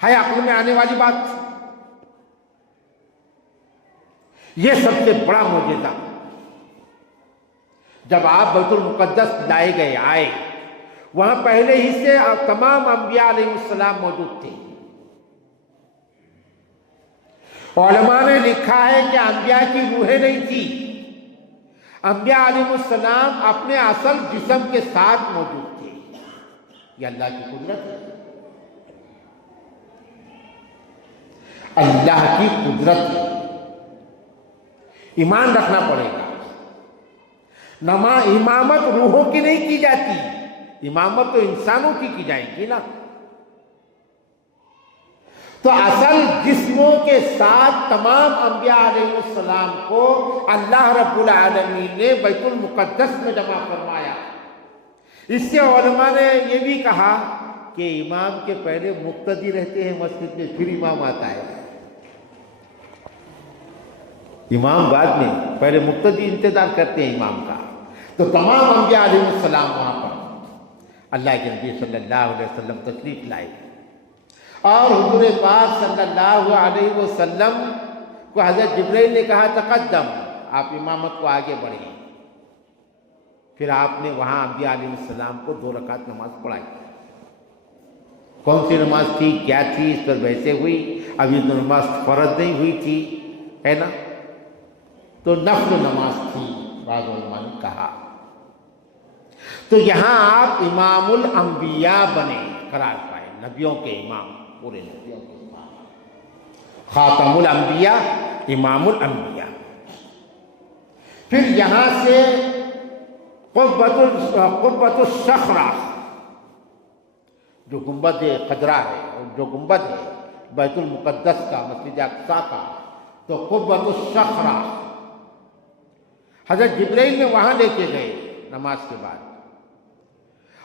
ہے عقل میں آنے والی بات؟ یہ سب سے بڑا معجزہ جب آپ بیت المقدس لائے گئے آئے، وہاں پہلے ہی سے تمام انبیاء علیہ السلام موجود تھے۔ علماء نے لکھا ہے کہ انبیاء کی روحیں نہیں تھی، انبیاء علیہ السلام اپنے اصل جسم کے ساتھ موجود تھے۔ یہ اللہ کی قدرت ہے، اللہ کی قدرت ہے، ایمان رکھنا پڑے گا۔ امامت روحوں کی نہیں کی جاتی، امامت تو انسانوں کی جائے گی نا۔ تو اصل جسموں کے ساتھ تمام انبیاء علیہ السلام کو اللہ رب العالمین نے بیت المقدس میں جمع فرمایا۔ اس سے علماء نے یہ بھی کہا کہ امام کے پہلے مقتدی رہتے ہیں مسجد میں، پھر امام آتا ہے۔ امام بعد میں، پہلے مقتدی انتظار کرتے ہیں امام کا۔ تو تمام انبیاء علیہ السلام وہاں پر اللہ کے نبی صلی اللہ علیہ وسلم تشریف لائے، اور حضور پاک صلی اللہ علیہ وسلم کو حضرت جبرائیل نے کہا تقدم، آپ امامت کو آگے بڑھیں۔ پھر آپ نے وہاں انبیاء علیہ السلام کو 2 رکعت نماز پڑھائی۔ کون سی نماز تھی، کیا تھی، اس پر بحثیں ہوئی۔ ابھی تو نماز فرض نہیں ہوئی تھی، ہے نا، تو نفل نماز تھی، بعض علماء نے کہا۔ تو یہاں آپ امام الانبیاء بنے، قرار پائے، نبیوں کے امام، پورے نبیوں کے امام، خاتم الانبیاء، امام الانبیاء۔ پھر یہاں سے قبۃ الصخرہ، جو گنبد خضرا ہے، جو گنبد ہے بیت المقدس کا، مسجد اقصیٰ کا، تو قبۃ الصخرہ حضرت جبرائیل نے وہاں لے کے گئے نماز کے بعد،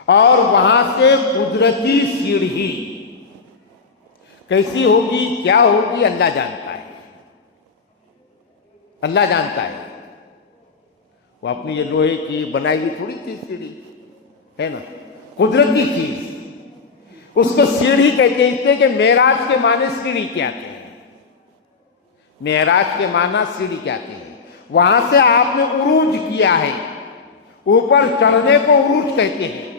اور وہاں سے قدرتی سیڑھی کیسی ہوگی، کیا ہوگی، اللہ جانتا ہے، اللہ جانتا ہے۔ وہ اپنی یہ لوہے کی بنائی ہوئی تھوڑی تھی سیڑھی، ہے نا، قدرتی چیز، اس کو سیڑھی کہتے ہیں کہ معراج کے معنی سیڑھی کیا آتے ہیں، معراج کے معنی سیڑھی کیا آتے ہیں۔ وہاں سے آپ نے عروج کیا ہے، اوپر چڑھنے کو عروج کہتے ہیں۔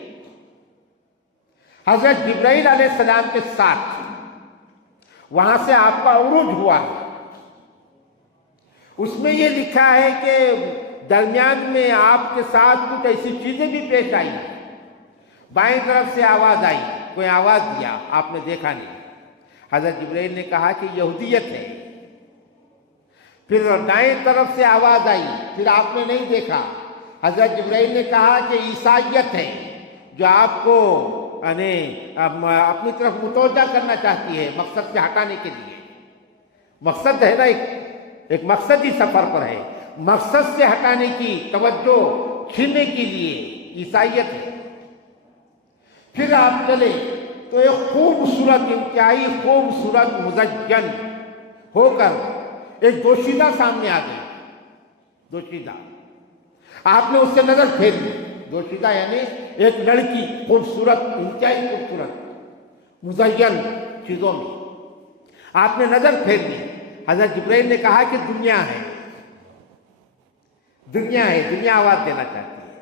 حضرت جبرائیل علیہ السلام کے ساتھ وہاں سے آپ کا عروج ہوا ہے۔ اس میں یہ لکھا ہے کہ درمیان میں آپ کے ساتھ کچھ ایسی چیزیں بھی پیش آئی، بائیں طرف سے آواز آئی، کوئی آواز دیا، آپ نے دیکھا نہیں۔ حضرت جبرائیل نے کہا کہ یہودیت ہے۔ پھر دائیں طرف سے آواز آئی، پھر آپ نے نہیں دیکھا۔ حضرت جبرائیل نے کہا کہ عیسائیت ہے، جو آپ کو اپنی طرف متوجہ کرنا چاہتی ہے، مقصد سے ہٹانے کے لیے۔ مقصد ہے نا، ایک مقصدی سفر پر ہے، مقصد سے ہٹانے کی، توجہ کھیننے کے لیے عیسائیت ہے۔ پھر آپ چلے تو ایک خوبصورت، انتہائی خوبصورت مزین ہو کر ایک دوشیزہ سامنے آ گئی، دوشیزہ۔ آپ نے اس سے نظر پھیر لی، دوشیزہ یعنی ایک لڑکی، خوبصورت، انتہائی خوبصورت مزین چیزوں میں، آپ نے نظر پھیر لی۔ حضرت جبرائیل نے کہا کہ دنیا ہے، دنیا ہے، دنیا آواز دینا چاہتی ہے،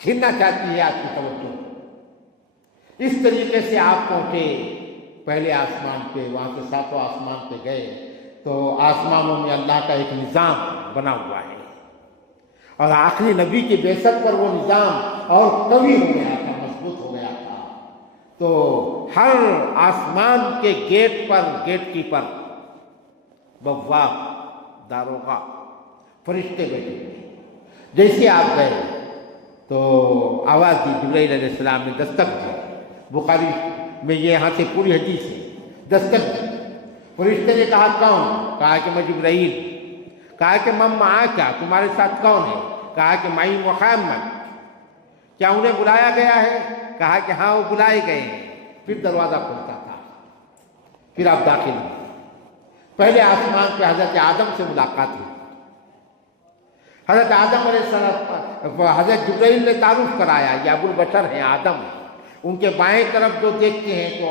چھیننا چاہتی ہے آپ کی توجہ۔ اس طریقے سے آپ پہنچے پہلے آسمان پہ، وہاں سے 7واں آسمان پہ گئے تو آسمانوں میں اللہ کا ایک نظام بنا ہوا ہے، اور آخری نبی کی بعثت پر وہ نظام اور قوی ہو گیا تھا، مضبوط ہو گیا تھا۔ تو ہر آسمان کے گیٹ پر گیٹ کیپر، بواب، داروغہ، فرشتے بیٹھے ہوئے۔ جیسے آپ گئے تو آواز دی، جبرائیل علیہ السلام نے دستک دی، بخاری میں یہ یہاں سے پوری حدیث ہے، دستک دی۔ فرشتے نے کہا کون؟ کہا کہ میں جبرائیل۔ کہا کہ من معاک، کیا تمہارے ساتھ کون ہے؟ کہا کہ معی محمد۔ کیا انہیں بلایا گیا ہے؟ کہا کہ ہاں وہ بلائے گئے ہیں۔ پھر دروازہ کھلتا تھا، پھر آپ داخل ہوئے۔ پہلے آسمان پہ حضرت آدم سے ملاقات ہوئی۔ حضرت آدم علیہ السلام، حضرت جبرائیل نے تعارف کرایا، یہ ابو البشر ہیں، آدم۔ ان کے بائیں طرف جو دیکھتے ہیں تو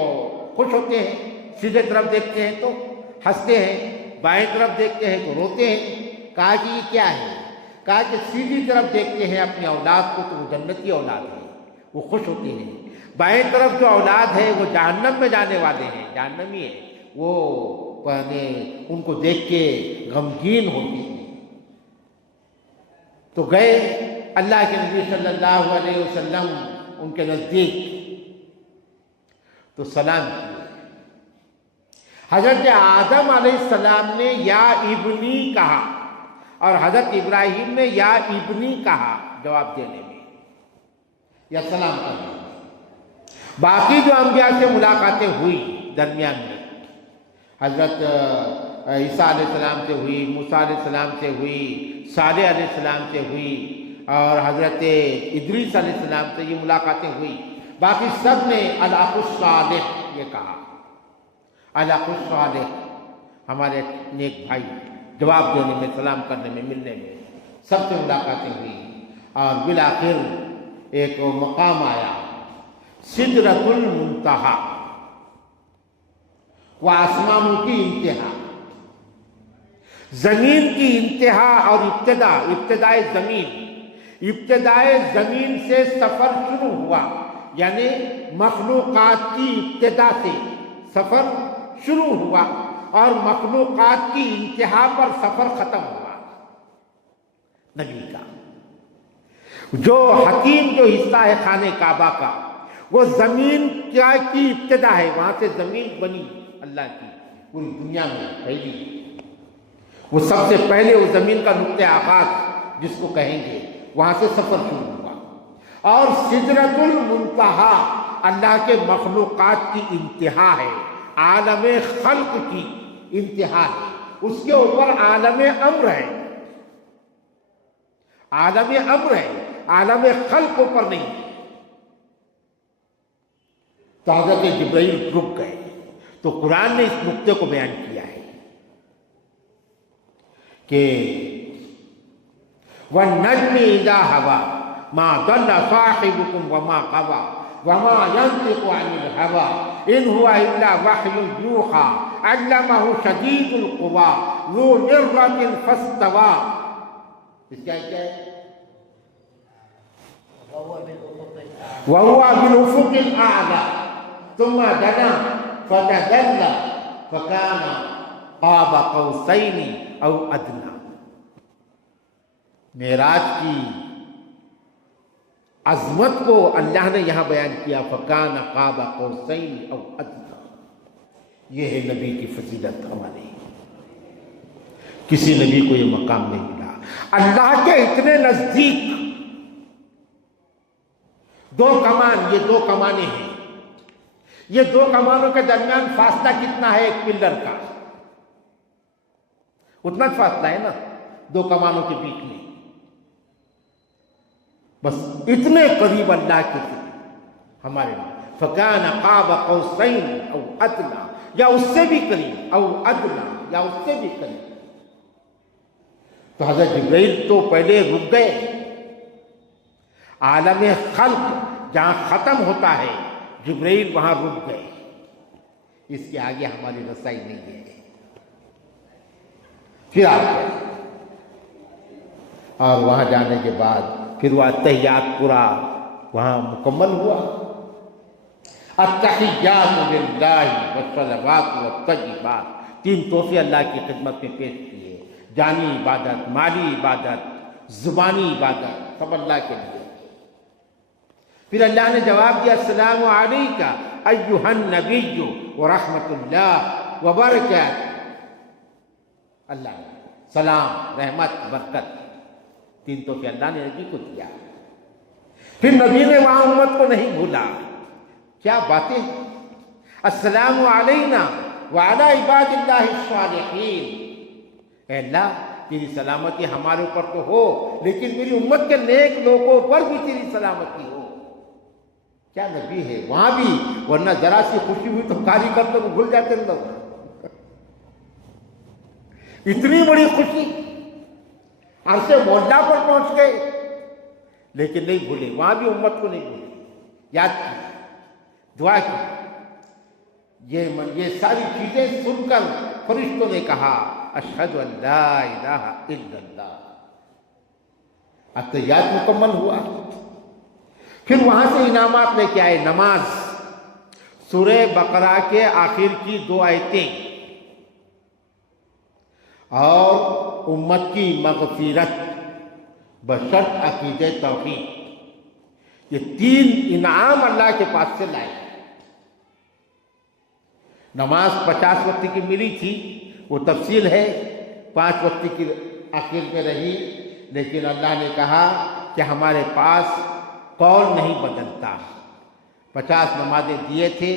خوش ہوتے ہیں، سیدھے طرف دیکھتے ہیں تو ہنستے ہیں، بائیں طرف دیکھتے ہیں تو روتے ہیں۔ کہا کہ یہ کیا ہے؟ کہا کہ سیدھی طرف دیکھتے ہیں اپنی اولاد کو تو وہ جنتی اولاد ہے، وہ خوش ہوتے ہیں، بائیں طرف جو اولاد ہے وہ جہنم میں جانے والے ہیں، جہنمی ہے، وہ ان کو دیکھ کے غمگین ہوتی ہیں۔ تو گئے اللہ کے نبی صلی اللہ علیہ وسلم ان کے نزدیک تو سلام کیے۔ حضرت آدم علیہ السلام نے یا ابنی کہا اور حضرت ابراہیم نے یا ابنی کہا جواب دینے میں یا سلام کرنے میں۔ باقی جو انبیاء سے ملاقاتیں ہوئی درمیان میں، حضرت عیسیٰ علیہ السلام سے ہوئی، موسیٰ علیہ السلام سے ہوئی، صالح علیہ السلام سے ہوئی اور حضرت ادریس علیہ السلام سے یہ ملاقاتیں ہوئی، باقی سب نے الاخ الصالح یہ کہا، الاخ الصالح ہمارے نیک بھائی، جواب دینے میں، سلام کرنے میں، ملنے میں سب سے ملاقاتیں ہوئی اور بالآخر ایک مقام آیا سدرۃ المنتہا، وہ آسمانوں کی انتہا، زمین کی انتہا اور ابتدائے زمین سے سفر شروع ہوا، یعنی مخلوقات کی ابتدا سے سفر شروع ہوا اور مخلوقات کی انتہا پر سفر ختم ہوا نبی کا۔ جو حکیم جو حصہ ہے خانہ کعبہ کا، وہ زمین کی ابتدا ہے، وہاں سے زمین بنی اللہ کی پوری دنیا میں پہلی، وہ سب سے پہلے وہ زمین کا نقطہ آغاز جس کو کہیں گے، وہاں سے سفر شروع ہوا۔ اور سدرۃ المنتہا اللہ کے مخلوقات کی انتہا ہے، عالم خلق کی انتہا ہے، اس کے اوپر عالم امر ہے، عالم امر ہے، عالم خلق اوپر نہیں ہے۔ تو حضرت جبرائیل رک گئے، تو قرآن نے اس نقطے کو بیان کیا ہے کہ وَالنَّجْمِ إِذَا هَوَىٰ مَا ضَلَّ صَاحِبُكُمْ وَمَا غَوَىٰ وَمَا يَنطِقُ عَنِ الْهَوَىٰ إِنْ هُوَ إِلَّا وَحْيٌ يُوحَىٰ عَلَّمَهُ شَدِيدُ الْقُوَىٰ ذُو مِرَّةٍ فَاسْتَوَىٰ۔ اس کیا ہے؟ وَهُوَ بِالْأُفُقِ الْأَعْلَىٰ ثُمَّ دَنَا فَتَدَلَّىٰ فَكَانَ قَابَ قَوْسَيْنِ أَوْ أَدْنَىٰ۔ معراج کی عظمت کو اللہ نے یہاں بیان کیا، فَكَانَ قَابَ قَوْسَيْنِ أَوْ أَدْنَىٰ۔ یہ ہے نبی کی فضیلت، ہماری کسی نبی کو یہ مقام نہیں ملا، اللہ کے اتنے نزدیک۔ دو کمان، یہ دو کمانیں ہیں، یہ دو کمانوں کے درمیان فاصلہ کتنا ہے؟ ایک پلر کا اتنا فاصلہ ہے نا دو کمانوں کے بیچ میں، بس اتنے قریب اللہ کے تھے ہمارے لیے۔ فَكَانَ قَابَ قَوْسَيْنِ أَوْ أَدْنَىٰ، یا اس سے بھی قریب، أَوْ أَدْنَىٰ، یا اس سے بھی قریب۔ تو حضرت جبرائیل تو پہلے رک گئے، عالم خلق جہاں ختم ہوتا ہے جبرائیل وہاں رک گئے، اس کے آگے ہماری رسائی نہیں ہے۔ پھر آپ گئے اور وہاں جانے کے بعد پھر وہ تحیات پورا وہاں مکمل ہوا۔ التحیات للہ والصلوات والطیبات، تین تحفے اللہ کی خدمت میں پیش کیے، جانی عبادت، مالی عبادت، زبانی عبادت، سب اللہ کے لیے۔ پھر اللہ نے جواب دیا السلام علیک ایھا النبی ورحمۃ اللہ وبرکاتہ۔ اللہ سلام، رحمت، برکت، تین تحفے اللہ نے نبی کو دیا۔ پھر نبی نے وہاں امت کو نہیں بھولا، کیا باتیں، السلام علینا وعلی عباد اللہ الصالحین۔ اے اللہ تیری سلامتی ہمارے اوپر تو ہو، لیکن میری امت کے نیک لوگوں پر بھی تیری سلامتی ہو۔ کیا نبی ہے وہاں بھی، ورنہ ذرا سی خوشی ہوئی تو کاری کرتے وہ بھول جاتے لوگ، اتنی بڑی خوشی عرش مولا پر پہنچ گئے، لیکن نہیں بھولے، وہاں بھی امت کو نہیں بھولے، یاد کی، دعا کی۔ یہ ساری چیزیں سن کر فرشتوں نے کہا اشہد ان لا الہ الا اللہ، التحیات مکمل ہوا. پھر وہاں سے انعامات لے کے آئے. نماز، سورہ بقرہ کے آخر کی 2 آیتیں اور امت کی مغفرت بشرط عقیدہ توحید، یہ 3 انعام اللہ کے پاس سے لائے. نماز 50 وقت کی ملی تھی، وہ تفصیل ہے، 5 وقت کی آخر میں رہی، لیکن اللہ نے کہا کہ ہمارے پاس قول نہیں بدلتا. 50 نمازیں دیے تھے،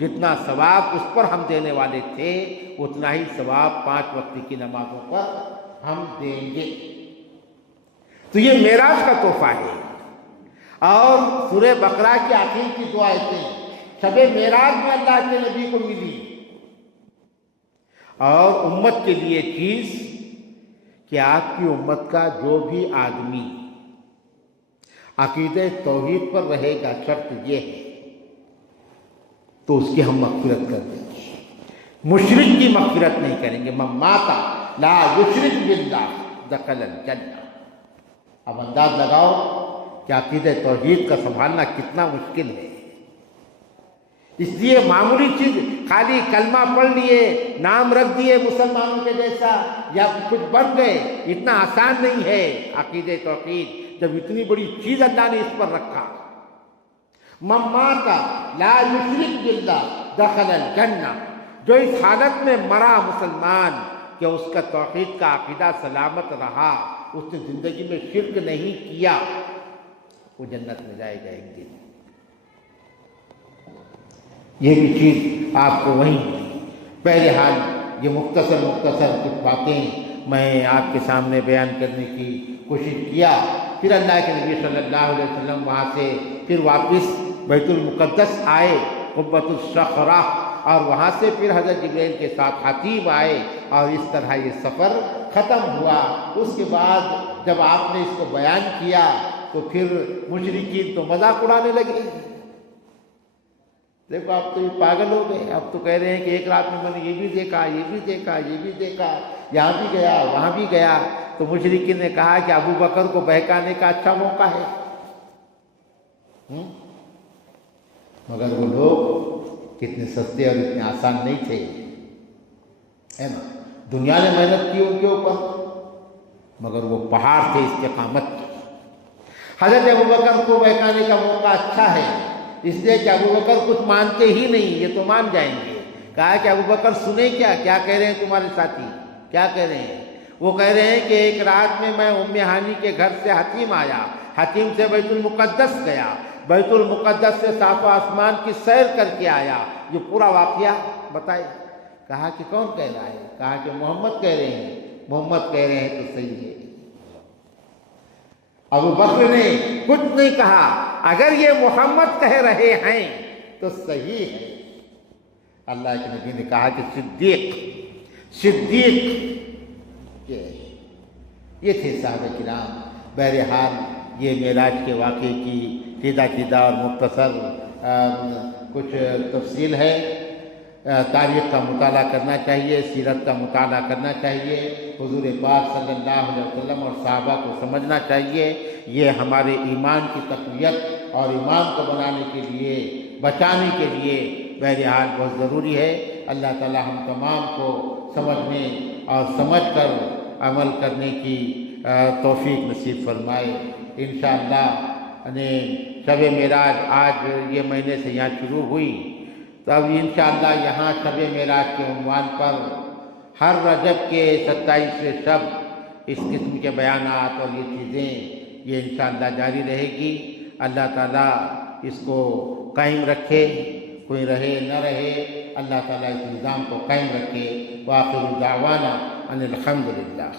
جتنا ثواب اس پر ہم دینے والے تھے اتنا ہی ثواب 5 وقت کی نمازوں پر ہم دیں گے. تو یہ معراج کا تحفہ ہے. اور سورہ بقرہ کی آخر کی 2 آیتیں شب معراج میں اللہ کے نبی کو ملی. اور امت کے لیے چیز کہ آپ کی امت کا جو بھی آدمی عقیدہ توحید پر رہے گا، شرط یہ ہے تو اس کی ہم مغفرت کر دیں گے. مشرک کی مغفرت نہیں کریں گے. من مات لا یشرک باللہ دخل الجنہ. اب انداز لگاؤ کہ عقیدہ توحید کا سنبھالنا کتنا مشکل ہے. اس لیے معمولی چیز، خالی کلمہ پڑھ لیے، نام رکھ دیے مسلمانوں کے جیسا یا کچھ بن گئے، اتنا آسان نہیں ہے عقیدہ توحید، جب اتنی بڑی چیز اللہ نے اس پر رکھا. من مات لا یشرک باللہ دخل الجنہ. جو اس حالت میں مرا مسلمان کہ اس کا توحید کا عقیدہ سلامت رہا، اس نے زندگی میں شرک نہیں کیا، وہ جنت میں جائے گا ایک دن. یہ بھی چیز آپ کو وہیں ملی. بہرحال یہ مختصر کچھ باتیں میں آپ کے سامنے بیان کرنے کی کوشش کیا. پھر اللہ کے نبی صلی اللہ علیہ وسلم وہاں سے پھر واپس بیت المقدس آئے، قبۃ الصخرہ، اور وہاں سے پھر حضرت جبرائیل کے ساتھ حتیب آئے، اور اس طرح یہ سفر ختم ہوا. اس کے بعد جب آپ نے اس کو بیان کیا تو پھر مشرکین تو مذاق اڑانے لگے. دیکھو آپ تو یہ پاگل ہو گئے، اب تو کہہ رہے ہیں کہ ایک رات میں نے یہ بھی دیکھا، یہ بھی دیکھا، یہ بھی دیکھا، یہاں بھی گیا، وہاں بھی گیا. تو مشرکین نے کہا کہ ابو بکر کو بہکانے کا اچھا موقع ہے. مگر وہ لوگ کتنے سستے اور اتنے آسان نہیں تھے، ہے نا. دنیا نے محنت کی ان کے اوپر، مگر وہ پہاڑ تھے استقامت کے. حضرت ابو بکر کو بہکانے کا موقع اچھا ہے، اس لیے کہ ابو بکر کچھ مانتے ہی نہیں، یہ تو مان جائیں گے. کہا کہ ابو بکر سنیں کیا کہہ رہے ہیں تمہارے ساتھی، کیا کہہ رہے ہیں؟ وہ کہہ رہے ہیں کہ ایک رات میں ام ہانی کے گھر سے حتیم آیا، حتیم سے بیت المقدس گیا، بیت المقدس سے صاف آسمان کی سیر کر کے آیا. یہ پورا واقعہ بتائے. کہا کہ کون کہہ رہا ہے؟ کہا کہ محمد کہہ رہے ہیں. محمد کہہ رہے ہیں تو صحیح ہے. ابو بکر نے کچھ نہیں کہا، اگر یہ محمد کہہ رہے ہیں تو صحیح ہے. اللہ کے نبی نے کہا کہ صدیق یہ تھے صحابہ کرام. بہرحال یہ معراج کے واقعے کی سیدھا اور مختصر کچھ تفصیل ہے. تاریخ کا مطالعہ کرنا چاہیے، سیرت کا مطالعہ کرنا چاہیے، حضور پاک صلی اللہ علیہ وسلم اور صحابہ کو سمجھنا چاہیے. یہ ہمارے ایمان کی تقویت اور ایمان کو بنانے کے لیے، بچانے کے لیے بہرحال بہت ضروری ہے. اللہ تعالی ہم تمام کو سمجھنے اور سمجھ کر عمل کرنے کی توفیق نصیب فرمائے. انشاءاللہ شب معراج آج یہ مہینے سے یہاں شروع ہوئی، تو اب انشاءاللہ یہاں شب معراج کے عنوان پر ہر رجب کے 27ویں شب اس قسم کے بیانات اور یہ چیزیں یہ انشاءاللہ جاری رہے گی. اللہ تعالیٰ اس کو قائم رکھے، کوئی رہے نہ رہے، اللہ تعالیٰ اس نظام کو قائم رکھے. وآخر دعوانا ان الحمد للہ.